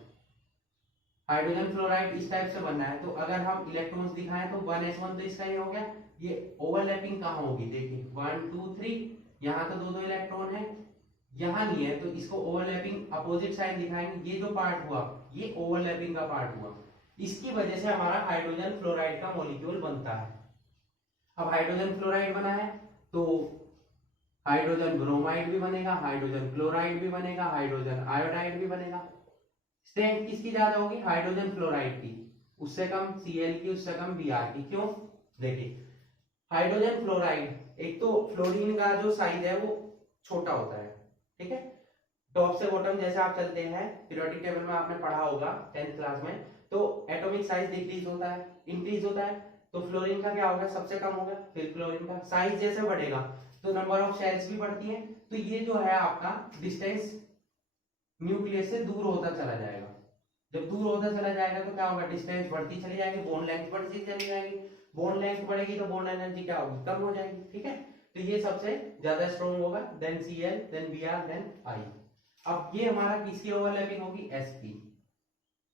हाइड्रोजन फ्लोराइड इस टाइप से बनना है, तो अगर हम इलेक्ट्रॉन्स दिखाएं तो 1s1 तो इसका ये हो गया, ये ओवरलैपिंग कहाँ होगी, देखिए 1 2 3, यहाँ तो दो इलेक्ट्रॉन है, यहाँ नहीं है, तो इसको ओवरलैपिंग अपोजिट साइड दिखाएंगे। ये जो पार्ट हुआ ये ओवरलैपिंग का पार्ट हुआ, इसकी वजह से हमारा हाइड्रोजन फ्लोराइड का मॉलिक्यूल बनता है। अब हाइड्रोजन फ्लोराइड बना है तो हाइड्रोजन ब्रोमाइड भी बनेगा, हाइड्रोजन क्लोराइड भी बनेगा, हाइड्रोजन आयोडाइड भी बनेगा। स्ट्रेंथ किसकी ज्यादा होगी, हाइड्रोजन फ्लोराइड की, उससे कम Cl की, उससे कम Br की। क्यों, देखिए हाइड्रोजन फ्लोराइड, एक तो फ्लोरीन का जो साइज है वो छोटा होता है, ठीक है, टॉप से बॉटम जैसे आप चलते हैं पीरियोडिक टेबल में आपने पढ़ा होगा 10th क्लास में, तो एटॉमिक साइज डिक्रीज होता है, इंक्रीज होता है। तो फ्लोरीन का क्या होगा, सबसे कम होगा, फिर क्लोरीन का साइज जैसे बढ़ेगा तो नंबर ऑफ शेल्स भी बढ़ती है। तो ये जो है आपका डिस्टेंस न्यूक्लियस से दूर होता चला जाएगा। जब दूर होता चला जाएगा तो क्या होगा, डिस्टेंस बढ़ती चली जाएगी, बोन लेंथ बढ़ती चली जाएगी, बोन लेंथ बढ़ेगी तो बोन एनर्जी क्या होगी, कम हो जाएगी, ठीक है। तो ये सबसे ज्यादा स्ट्रॉन्ग होगा, then Cl, then Br, then I। अब ये हमारा किसकी ओवरलैपिंग होगी, sp।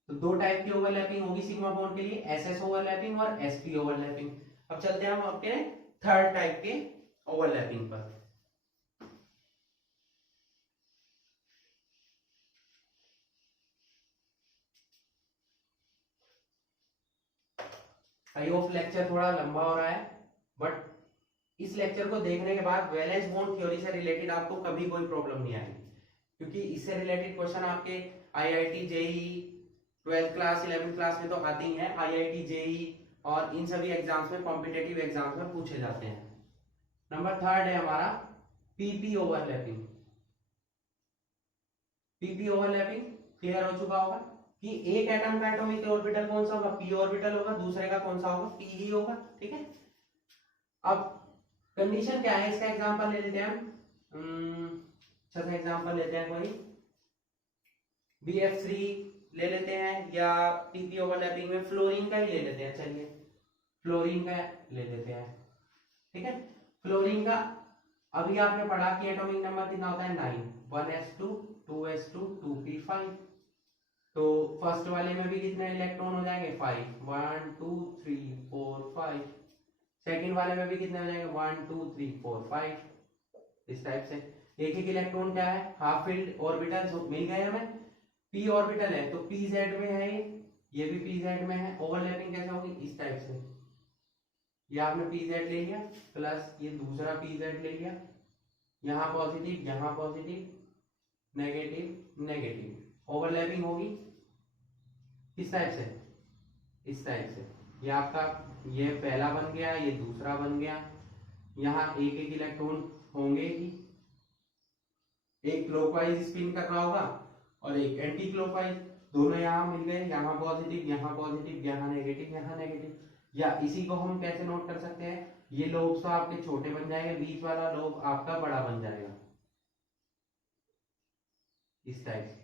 तो दो टाइप की ओवरलैपिंग होगी सिग्मा बॉन्ड के लिए, ss ओवरलैपिंग और sp ओवरलैपिंग। अब चलते हैं हम अपने थर्ड टाइप के ओवरलैपिंग पर। आई होप लेक्चर थोड़ा लंबा हो रहा है, बट इस लेक्चर को देखने के बाद वैलेंस बॉन्ड थ्योरी से रिलेटेड आपको कभी कोई प्रॉब्लम नहीं आएगी, क्योंकि इससे रिलेटेड क्वेश्चन आपके IIT JEE 12th class 11th class में तो आते ही हैं, आईआईटी जेई और इन सभी एग्जाम्स में, कॉम्पिटेटिव एग्जाम्स में पूछे जाते हैं। नंबर थर्ड है हमारा PP overlapping. PP overlapping clear हो चुका होगा कि एक एटम का एटॉमिक ऑर्बिटल कौन सा होगा, पी ऑर्बिटल होगा, दूसरे का कौन सा होगा, पी ही होगा। ठीक है, अब कंडीशन क्या है, इसका एग्जांपल ले लेते हैं हम। अच्छा सा एग्जांपल लेते हैं कोई BF3 ले लेते हैं, या पीपी ओवरलैपिंग में फ्लोरीन का ही ले लेते हैं। चलिए फ्लोरीन का ले लेते हैं। ठीक है, फ्लोरीन का अभी आपने पढ़ा कि एटॉमिक नंबर कितना होता है 9, 1s2 2s2 2p5। तो फर्स्ट वाले में भी कितने इलेक्ट्रॉन हो जाएंगे 5, 1 2 3 4 5। सेकंड वाले में भी कितने हो जाएंगे 1 2 3 4 5। इस टाइप से एक एक इलेक्ट्रॉन क्या है, हाफ फील्ड ऑर्बिटल मिल गए हमें। पी ऑर्बिटल है तो पी जेड में है, ये भी पी जेड में है। ओवरलैपिंग कैसे होगी, इस टाइप से, ये आपने पी जेड ले लिया प्लस ये दूसरा पी जेड ले लिया, यहाँ पॉजिटिव यहाँ पॉजिटिव नेगेटिव नेगेटिव। ओवरलैपिंग होगी किस टाइप से, इस टाइप से। ये आपका ये पहला बन गया, ये दूसरा बन गया। यहाँ एक एक इलेक्ट्रॉन होंगे ही, एक क्लॉकवाइज स्पिन कर रहा होगा और एक एंटी क्लॉकवाइज, दोनों यहाँ मिल गए, यहाँ पॉजिटिव यहाँ नेगेटिव यहाँ नेगेटिव। या इसी को हम कैसे नोट कर सकते हैं, ये लोब्स तो आपके छोटे बन जाएंगे, बीच वाला लोब आपका बड़ा बन जाएगा इस टाइप से।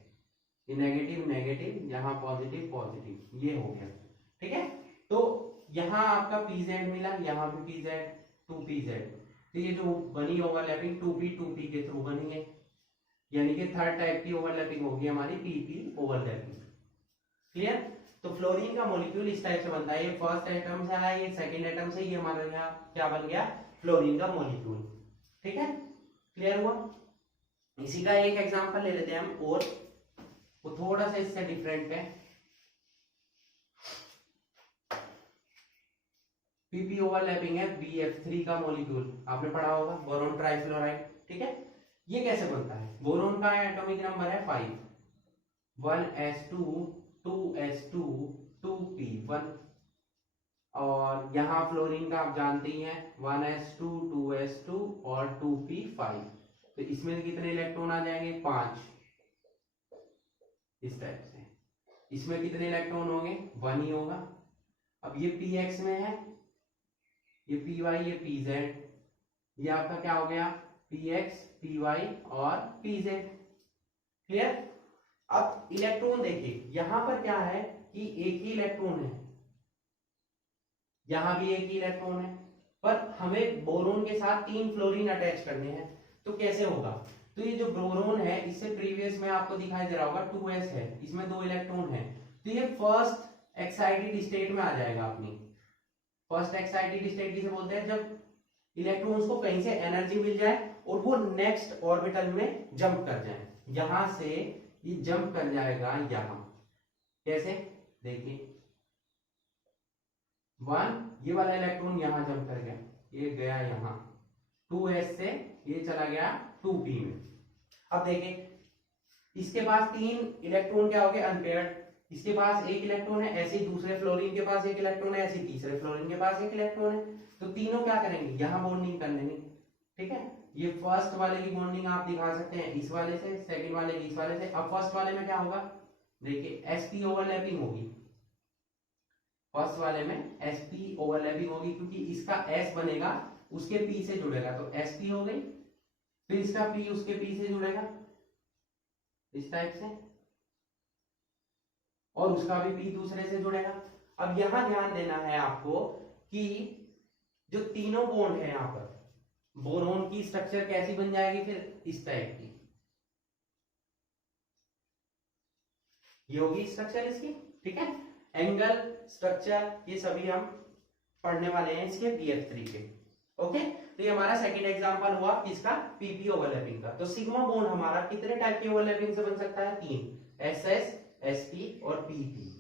ये नेगेटिव नेगेटिव यहाँ पॉजिटिव पॉजिटिव, ये हो गया। ठीक है, तो यहाँ आपका पीजेड मिला, यहाँ भी पीजेड 2pz। तो ये जो बनी ओवरलैपिंग 2p के थ्रू बनी है, यानी कि थर्ड टाइप की ओवरलैपिंग होगी हमारी पीपी ओवरलैपिंग। क्लियर। तो फ्लोरीन का मॉलिक्यूल इस टाइप से बनता है, ये फर्स्ट एटम से आया, ये सेकंड एटम से, ये हमारा यहाँ क्या बन गया, फ्लोरीन का मॉलिक्यूल। ठीक है, क्लियर हुआ। इसी का एक एग्जांपल ले लेते हैं हम, और वो थोड़ा सा इससे डिफरेंट है। पीपी ओवरलैपिंग है BF3 का मॉलिक्यूल, आपने पढ़ा होगा, बोरोन ट्राइफ्लोराइड। ठीक है, ये कैसे बनता है, बोरोन का एटॉमिक नंबर है 5, 1s2 2s2 2p1। और यहाँ फ्लोरीन का आप जानते ही हैं 1s2 2s2 और 2p5। तो इसमें कितने इलेक्ट्रॉन आ जाएंगे 5, इस टाइप से। इसमें कितने इलेक्ट्रॉन होंगे 1 ही होगा। अब ये px में है, ये py ये pz, ये आपका क्या हो गया px py और pz। क्लियर। अब इलेक्ट्रॉन देखिए, यहां पर क्या है कि एक ही इलेक्ट्रॉन है, यहां भी एक ही इलेक्ट्रॉन है, पर हमें बोरोन के साथ 3 फ्लोरीन अटैच करने हैं। तो कैसे होगा, तो ये जो बोरोन है इससे प्रीवियस में आपको दिखाई दे रहा होगा 2s है, इसमें 2 इलेक्ट्रॉन है, तो ये फर्स्ट एक्साइटेड स्टेट में आ जाएगा अपनी। फर्स्ट एक्साइटेड स्टेट किसे बोलते हैं, जब इलेक्ट्रॉन्स को कहीं से एनर्जी मिल जाए और वो नेक्स्ट ऑर्बिटल में जंप कर जाए। यहां से ये जंप कर जाएगा यहां, कैसे देखिए 1, ये वाला इलेक्ट्रॉन यहां जंप कर गया, ये गया यहां 2s से, ये चला गया 2p में। अब देखिए इसके पास 3 इलेक्ट्रॉन क्या हो गए अनपेयर्ड, इसके पास एक इलेक्ट्रॉन है, ऐसे ही दूसरे फ्लोरीन के पास एक इलेक्ट्रॉन है, ऐसे तीसरे फ्लोरीन के पास एक इलेक्ट्रॉन है। तो तीनों क्या करेंगे, यहां बॉन्डिंग कर लेंगे। ठीक है, ये फर्स्ट वाले की बॉन्डिंग आप दिखा सकते हैं इस वाले से, सेकंड वाले की इस वाले से। अब फर्स्ट वाले में क्या होगा, देखिए sp ओवरलैपिंग होगी, फर्स्ट वाले में sp ओवरलैपिंग होगी, क्योंकि इसका s बनेगा उसके p से जुड़ेगा, तो sp हो गई, फिर इसका p उसके p से जुड़ेगा इस टाइप से, और उसका भी p दूसरे से जुड़ेगा। अब यहां ध्यान देना है आपको कि जो तीनों बॉन्ड है यहां पर, बोरोन की स्ट्रक्चर कैसी बन जाएगी, फिर इस टाइप की, ये होगी स्ट्रक्चर इसकी। ठीक है, एंगल स्ट्रक्चर ये सभी हम पढ़ने वाले हैं इसके BF3 के। ओके, तो ये हमारा सेकंड एग्जांपल हुआ किसका, PP ओवरलैपिंग का। तो सिग्मा बॉन्ड हमारा कितने टाइप की ओवरलैपिंग से बन सकता है, 3, SS, SP और PP।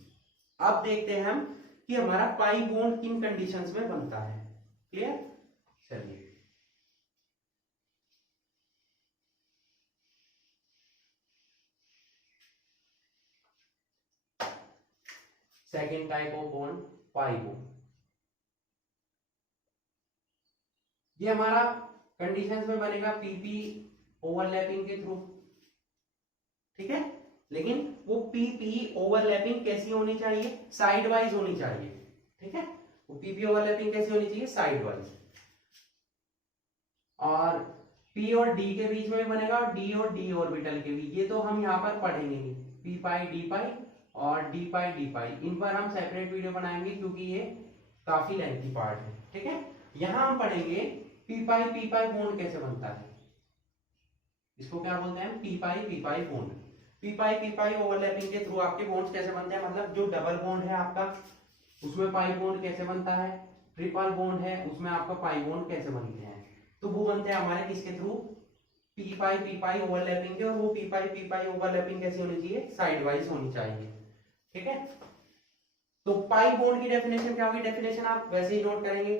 अब देखते हैं हम कि हमारा पाई बॉन्ड किन कंडीशंस में बनता है। क्लियर, चलिए second type of bond, pi bond. ये हमारा कंडीशंस में बनेगा PP ओवरलैपिंग के थ्रू, ठीक है। लेकिन वो PP ओवरलैपिंग कैसी होनी चाहिए, साइड वाइज होनी चाहिए, ठीक है। वो PP ओवरलैपिंग कैसी होनी चाहिए, साइड वाइज। और P और D के बीच में भी बनेगा और D और D ऑर्बिटल के बीच, ये तो हम यहाँ पर पढ़ेंगे नहीं। P पाई D पाई और D पाई D पाई, इन पर हम सेपरेट वीडियो बनाएंगे क्योंकि ये काफी लेंथी पार्ट है, ठीक है। यहां हम पढ़ेंगे P पाई बॉन्ड कैसे बनता है। इसको क्या बोलते हैं, P पाई बॉन्ड। P पाई ओवरलैपिंग के थ्रू आपके बॉन्ड्स कैसे बनते हैं, मतलब जो डबल बॉन्ड है आपका उसमें पाई बॉन्ड कैसे बनता है, ट्रिपल बॉन्ड है उसमें आपका पाई बॉन्ड कैसे बनते हैं। तो वो बनते हैं हमारे किसके थ्रू, P पाई ओवरलैपिंग के। और वो P पाई ओवरलैपिंग कैसी होनी चाहिए, साइड वाइज होनी चाहिए, ठीक है। तो पाई बॉन्ड की डेफिनेशन क्या होगी, डेफिनेशन आप वैसे ही नोट करेंगे,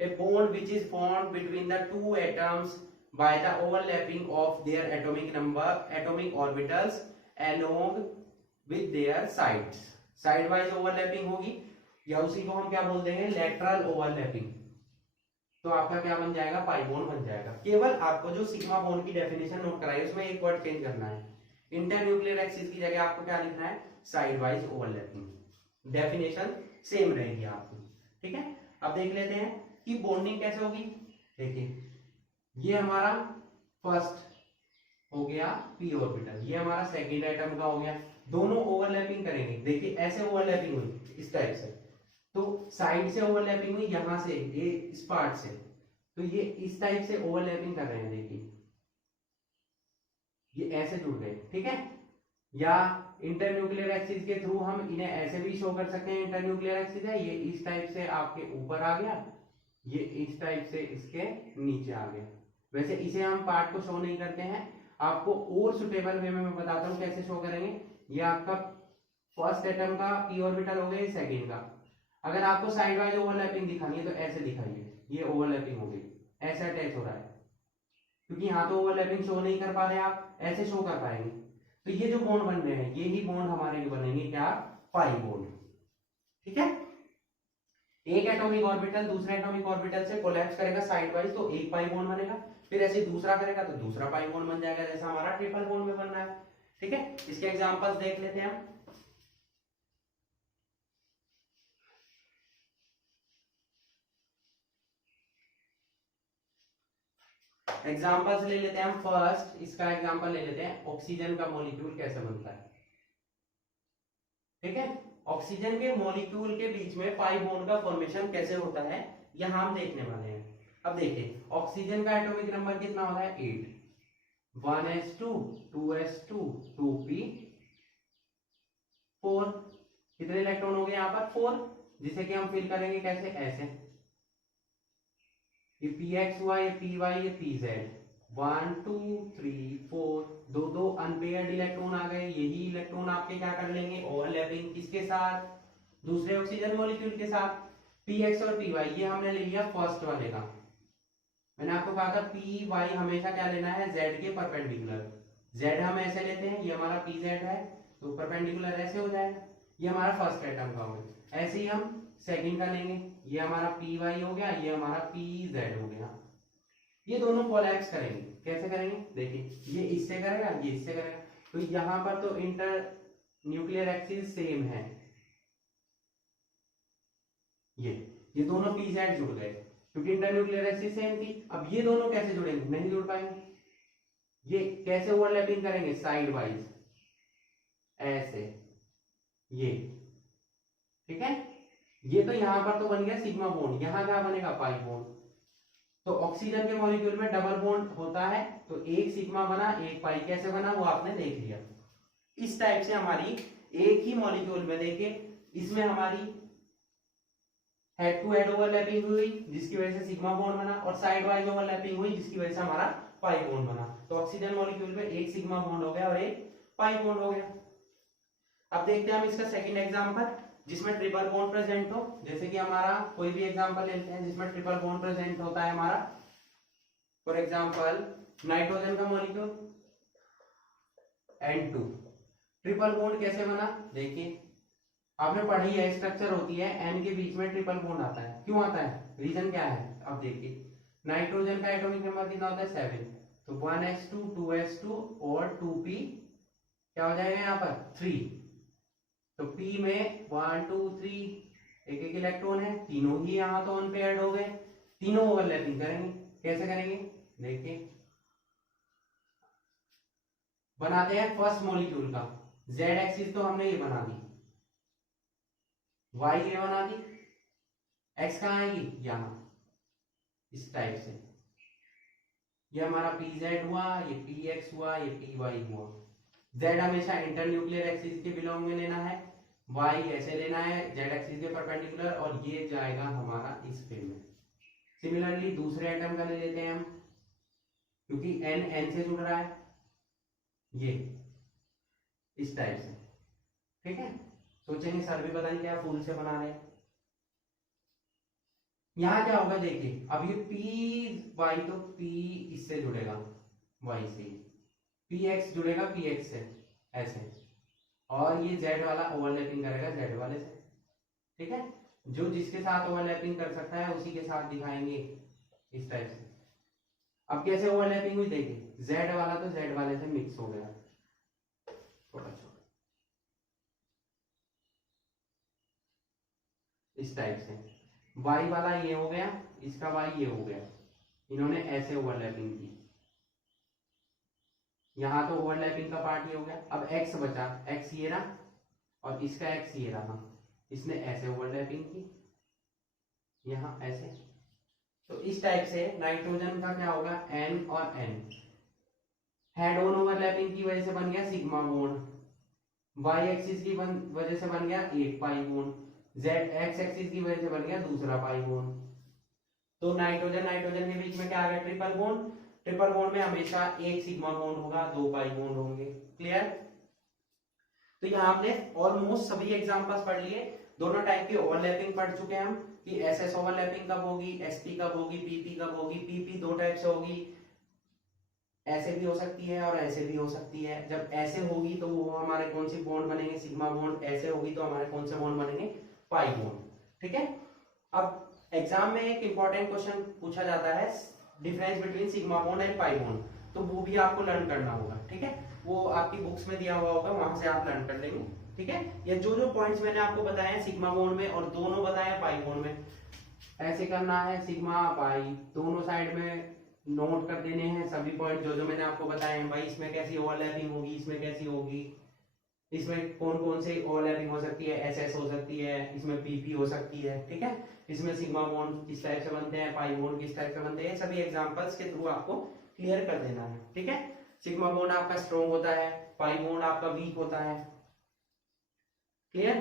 a bond which is formed between the two atoms by the overlapping of their atomic orbitals along with their sides। Side wise overlapping होगी, या उसी को हम क्या बोल देंगे, लेटरल ओवरलैपिंग। तो आपका क्या बन जाएगा, पाई बॉन्ड बन जाएगा। केवल आपको जो सिग्मा बॉन्ड की डेफिनेशन नोट कराई उसमें एक वर्ड चेंज करना है, इंटरन्यूक्लियर एक्सिस की जगह आपको क्या लिखना है, side wise overlapping. Definition same रहेगी आपकी, ठीक है। अब देख लेते हैं कि बॉन्डिंग कैसे होगी। देखिए ये हमारा फर्स्ट हो गया p ऑर्बिटल, ये हमारा सेकंड एटम का हो गया, दोनों ओवरलैपिंग करेंगे। देखिए ऐसे ओवरलैपिंग हुई इस टाइप से, तो साइड से ओवरलैपिंग हुई यहां से, ये इस पार्ट से, तो ये इस टाइप से ओवरलैपिंग कर रहे हैं। देखिए ये ऐसे जुड़ गए, ठीक है। या इंटरन्यूक्लियर एक्सिस के थ्रू हम इन्हें ऐसे भी शो कर सकते हैं, इंटरन्यूक्लियर एक्सिस है ये इस टाइप से आपके ऊपर आ गया, ये इस टाइप से इसके नीचे आ गया। वैसे इसे हम पार्ट को शो नहीं करते हैं, आपको और सुटेबल वे में मैं बताता हूं कैसे शो करेंगे। ये आपका फर्स्ट एटम का p ऑर्बिटल हो गया, सेकंड का। अगर आपको साइड वाइज ओवरलैपिंग दिखानी है तो ऐसे दिखाइए, ये ओवरलैपिंग हो गई, ऐसा अटैच हो रहा है, क्योंकि यहाँ तो ओवरलैपिंग शो नहीं कर पा रहे आप, ऐसे शो कर पाएंगे। तो ये जो बॉन्ड बन रहे हैं, ये ही बॉन्ड हमारे लिए बनेंगे क्या, पाई बॉन्ड, ठीक है। एक एटॉमिक ऑर्बिटल दूसरे एटॉमिक ऑर्बिटल से कोलैप्स करेगा साइड वाइज, तो एक पाई बॉन्ड बनेगा, फिर ऐसे दूसरा करेगा तो दूसरा पाई बॉन्ड बन जाएगा, जैसा हमारा ट्रिपल बॉन्ड में बन रहा है, ठीक है। इसके एग्जांपल्स देख लेते हैं हम। एग्जांपल्स ले लेते हैं हम। फर्स्ट इसका एग्जांपल ले लेते हैं, ऑक्सीजन का मॉलिक्यूल कैसे बनता है, ठीक है। ऑक्सीजन के मॉलिक्यूल के बीच में पाई बॉन्ड का फॉर्मेशन कैसे होता है, यहां हम देखने वाले हैं। अब देखिए ऑक्सीजन का एटॉमिक नंबर कितना होता है, 8, 1s2 2s2 2p 4, कितने इलेक्ट्रॉन हो गए यहाँ पर, 4, जिसे कि हम फिल करेंगे कैसे, ऐसे। ये px हुआ, ये py, ये pz, 1 2 3 4, दो अनपेयर्ड इलेक्ट्रॉन आ गए। यही इलेक्ट्रॉन आपके क्या कर लेंगे, ओवरलैपिंग किसके साथ, दूसरे ऑक्सीजन मॉलिक्यूल के साथ। px और py ये हमने ले लिया फर्स्ट वाले का, मैंने आपको कहा था py हमेशा क्या लेना है, z के परपेंडिकुलर। z हम ऐसे लेते हैं, ये हमारा pz है तो परपेंडिकुलर ऐसे हो जाएगा, ये हमारा फर्स्ट एटम का हो गया। ऐसे ही हम सेकंड का लेंगे, ये हमारा py हो गया, ये हमारा pz हो गया। ये दोनों कोलैप्स करेंगे, कैसे करेंगे, देखिए ये इससे करेगा, ये इससे करेगा, तो यहां पर तो इंटर न्यूक्लियर एक्सिस सेम है, ये दोनों pz जुड़ गए क्योंकि इंटर न्यूक्लियर एक्सिस सेम थी। अब ये दोनों कैसे जुड़ेंगे, नहीं जुड़ पाएंगे। ये कैसे ओवरलैपिंग करेंगे, साइड वाइज ऐसे, ये, ठीक है। ये तो यहां पर तो बन गया सिग्मा बॉन्ड, यहां क्या बनेगा, पाई बॉन्ड। तो ऑक्सीजन के मॉलिक्यूल में डबल बॉन्ड होता है, तो एक सिग्मा बना एक पाई, कैसे बना वो आपने देख लिया। इस टाइप से हमारी एक ही मॉलिक्यूल में देखिए, इसमें हमारी हेड टू हेड ओवरलैपिंग हुई जिसकी वजह से सिग्मा बॉन्ड बना, और साइड वाइज ओवरलैपिंग हुई जिसकी वजह से हमारा पाई बॉन्ड बना। तो ऑक्सीजन मॉलिक्यूल में एक सिग्मा बॉन्ड हो गया और एक पाई बॉन्ड हो गया। अब देखते हैं हम इसका सेकंड एग्जांपल जिसमें ट्रिपल बॉन्ड प्रेजेंट हो। जैसे कि हमारा कोई भी एग्जांपल लेते हैं जिसमें ट्रिपल बॉन्ड प्रेजेंट होता है हमारा, फॉर एग्जांपल नाइट्रोजन का मॉलिक्यूल N2। ट्रिपल बॉन्ड कैसे बना, देखिए आपने पढ़ी है, स्ट्रक्चर होती है N के बीच में ट्रिपल बॉन्ड आता है। क्यों आता है, रीजन क्या है, अब देखिए नाइट्रोजन का एटॉमिक नंबर कितना होता है 7, तो 1s2 2s2 और 2p क्या हो जाएगा यहाँ पर 3। तो p में 1 2 3 एक एक इलेक्ट्रॉन है, तीनों ही यहाँ तो ऑन पे ऐड हो गए, तीनों ओवरलैपिंग करेंगे। कैसे करेंगे, देखिए बनाते हैं फर्स्ट मॉलिक्यूल का जेड एक्सिस, तो हमने ये बना दी, वाई ये बना दी, एक्स कहाँ आएगी यहाँ, इस टाइप से। ये हमारा पी जेड हुआ, ये पी एक्स हुआ, ये पी वाई हुआ। जेड हमेशा इंटरन्यूक्लियर एक्सिस के बिलोंग में लेना है, वाई ऐसे लेना है जेड एक्सिस के परपेंडिकुलर, और ये जाएगा हमारा इस फील्ड में। सिमिलरली दूसरे एटम का ले लेते हैं हम, क्योंकि एन एन से जुड़ रहा है, ये इस टाइप से, ठीक है। सोचेंगे सर भी पता नहीं क्या फूल से बना रहे हैं। यहां क्या होगा देखिए, अब ये पी वाई तो पी इससे जुड़ेगा वाई से, पी एक्स जुड़ेगा पी एक्स से ऐसे, और ये जेड वाला ओवरलैपिंग करेगा जेड वाले से, ठीक है। जो जिसके साथ ओवरलैपिंग कर सकता है उसी के साथ दिखाएंगे इस टाइप से। अब कैसे ओवरलैपिंग हुई देखिए, जेड वाला तो जेड वाले से मिक्स हो गया थोड़ा छोटा इस टाइप से, वाई वाला ये हो गया, इसका वाई ये हो गया, इन्होंने ऐसे ओवरलैपिंग की, यहां तो ओवरलैपिंग का पार्ट ये हो गया। अब एक्स बचा, एक्स ये रहा और इसका एक्स ये रहा, इसने ऐसे ओवरलैपिंग की यहां ऐसे। तो इस टाइप से नाइट्रोजन का क्या होगा, एन और एन, हेड ऑन ओवरलैपिंग की वजह से बन गया सिग्मा बॉन्ड, वाई एक्सिस की वजह से बन गया एक pi bond, Z x axis की वजह से बन गया दूसरा पाई बॉन्ड। तो नाइट्रोजन नाइट्रोजन के बीच में क्या आ गया, ट्रिपल बॉन्ड। ट्रिपल बॉन्ड में हमेशा एक सिग्मा बॉन्ड होगा, दो पाई बॉन्ड होंगे, क्लियर। तो यहाँ आपने ऑलमोस्ट सभी एग्जांपल्स पढ़ लिए, दोनों टाइप की ओवरलैपिंग पढ़ चुके हैं हम, कि एसएस ओवरलैपिंग कब होगी, एसपी कब होगी, पीपी कब होगी। पीपी दो टाइप से होगी, ऐसे भी हो सकती है और ऐसे भी हो सकती है। जब ऐसे होगी तो वो हमारे कौन सी बॉन्ड बनेंगे, सिग्मा बॉन्ड। ऐसे होगी तो हमारे कौन से बॉन्ड बनेंगे, पाई बॉन्ड, ठीक है। अब एग्जाम में एक इंपॉर्टेंट क्वेश्चन पूछा जाता है, difference between sigma bond and pi bond, तो वो भी आपको लर्न करना होगा, ठीक है। वो आपकी बुक्स में दिया हुआ होगा, वहां से आप लर्न कर लेंगे, ठीक है। ये जो जो पॉइंट्स मैंने आपको बताए हैं सिग्मा बॉन्ड में और दोनों बताए हैं पाई बॉन्ड में, ऐसे करना है, सिग्मा पाई दोनों साइड में नोट कर देने हैं सभी पॉइंट जो जो मैंने आपको बताए हैं। भाई इसमें कैसी ओवरलैपिंग होगी, इसमें कैसी होगी, इसमें कौन कौन से ओवरलैपिंग हो सकती है, एसएस हो सकती है, इसमें पीपी हो सकती है, ठीक है। इसमें सिग्मा बॉन्ड किस टाइप से बनते हैं, पाई बॉन्ड किस टाइप से बनते हैं, सभी एग्जांपल्स के थ्रू आपको क्लियर कर देना है, ठीक है। सिग्मा बॉन्ड आपका स्ट्रॉन्ग होता है, पाई बॉन्ड आपका वीक होता है, क्लियर।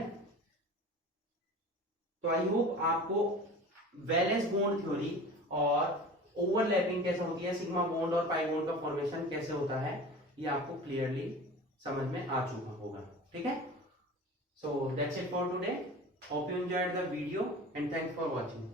तो आई होप आपको वैलेंस बॉन्ड थ्योरी और ओवरलैपिंग कैसे होती है, सिग्मा बॉन्ड और पाई बॉन्ड का फॉर्मेशन कैसे होता है, ये आपको क्लियरली समझ में आ चुका होगा, ठीक है। So that's it for today, hope you enjoyed the video and thanks for watching.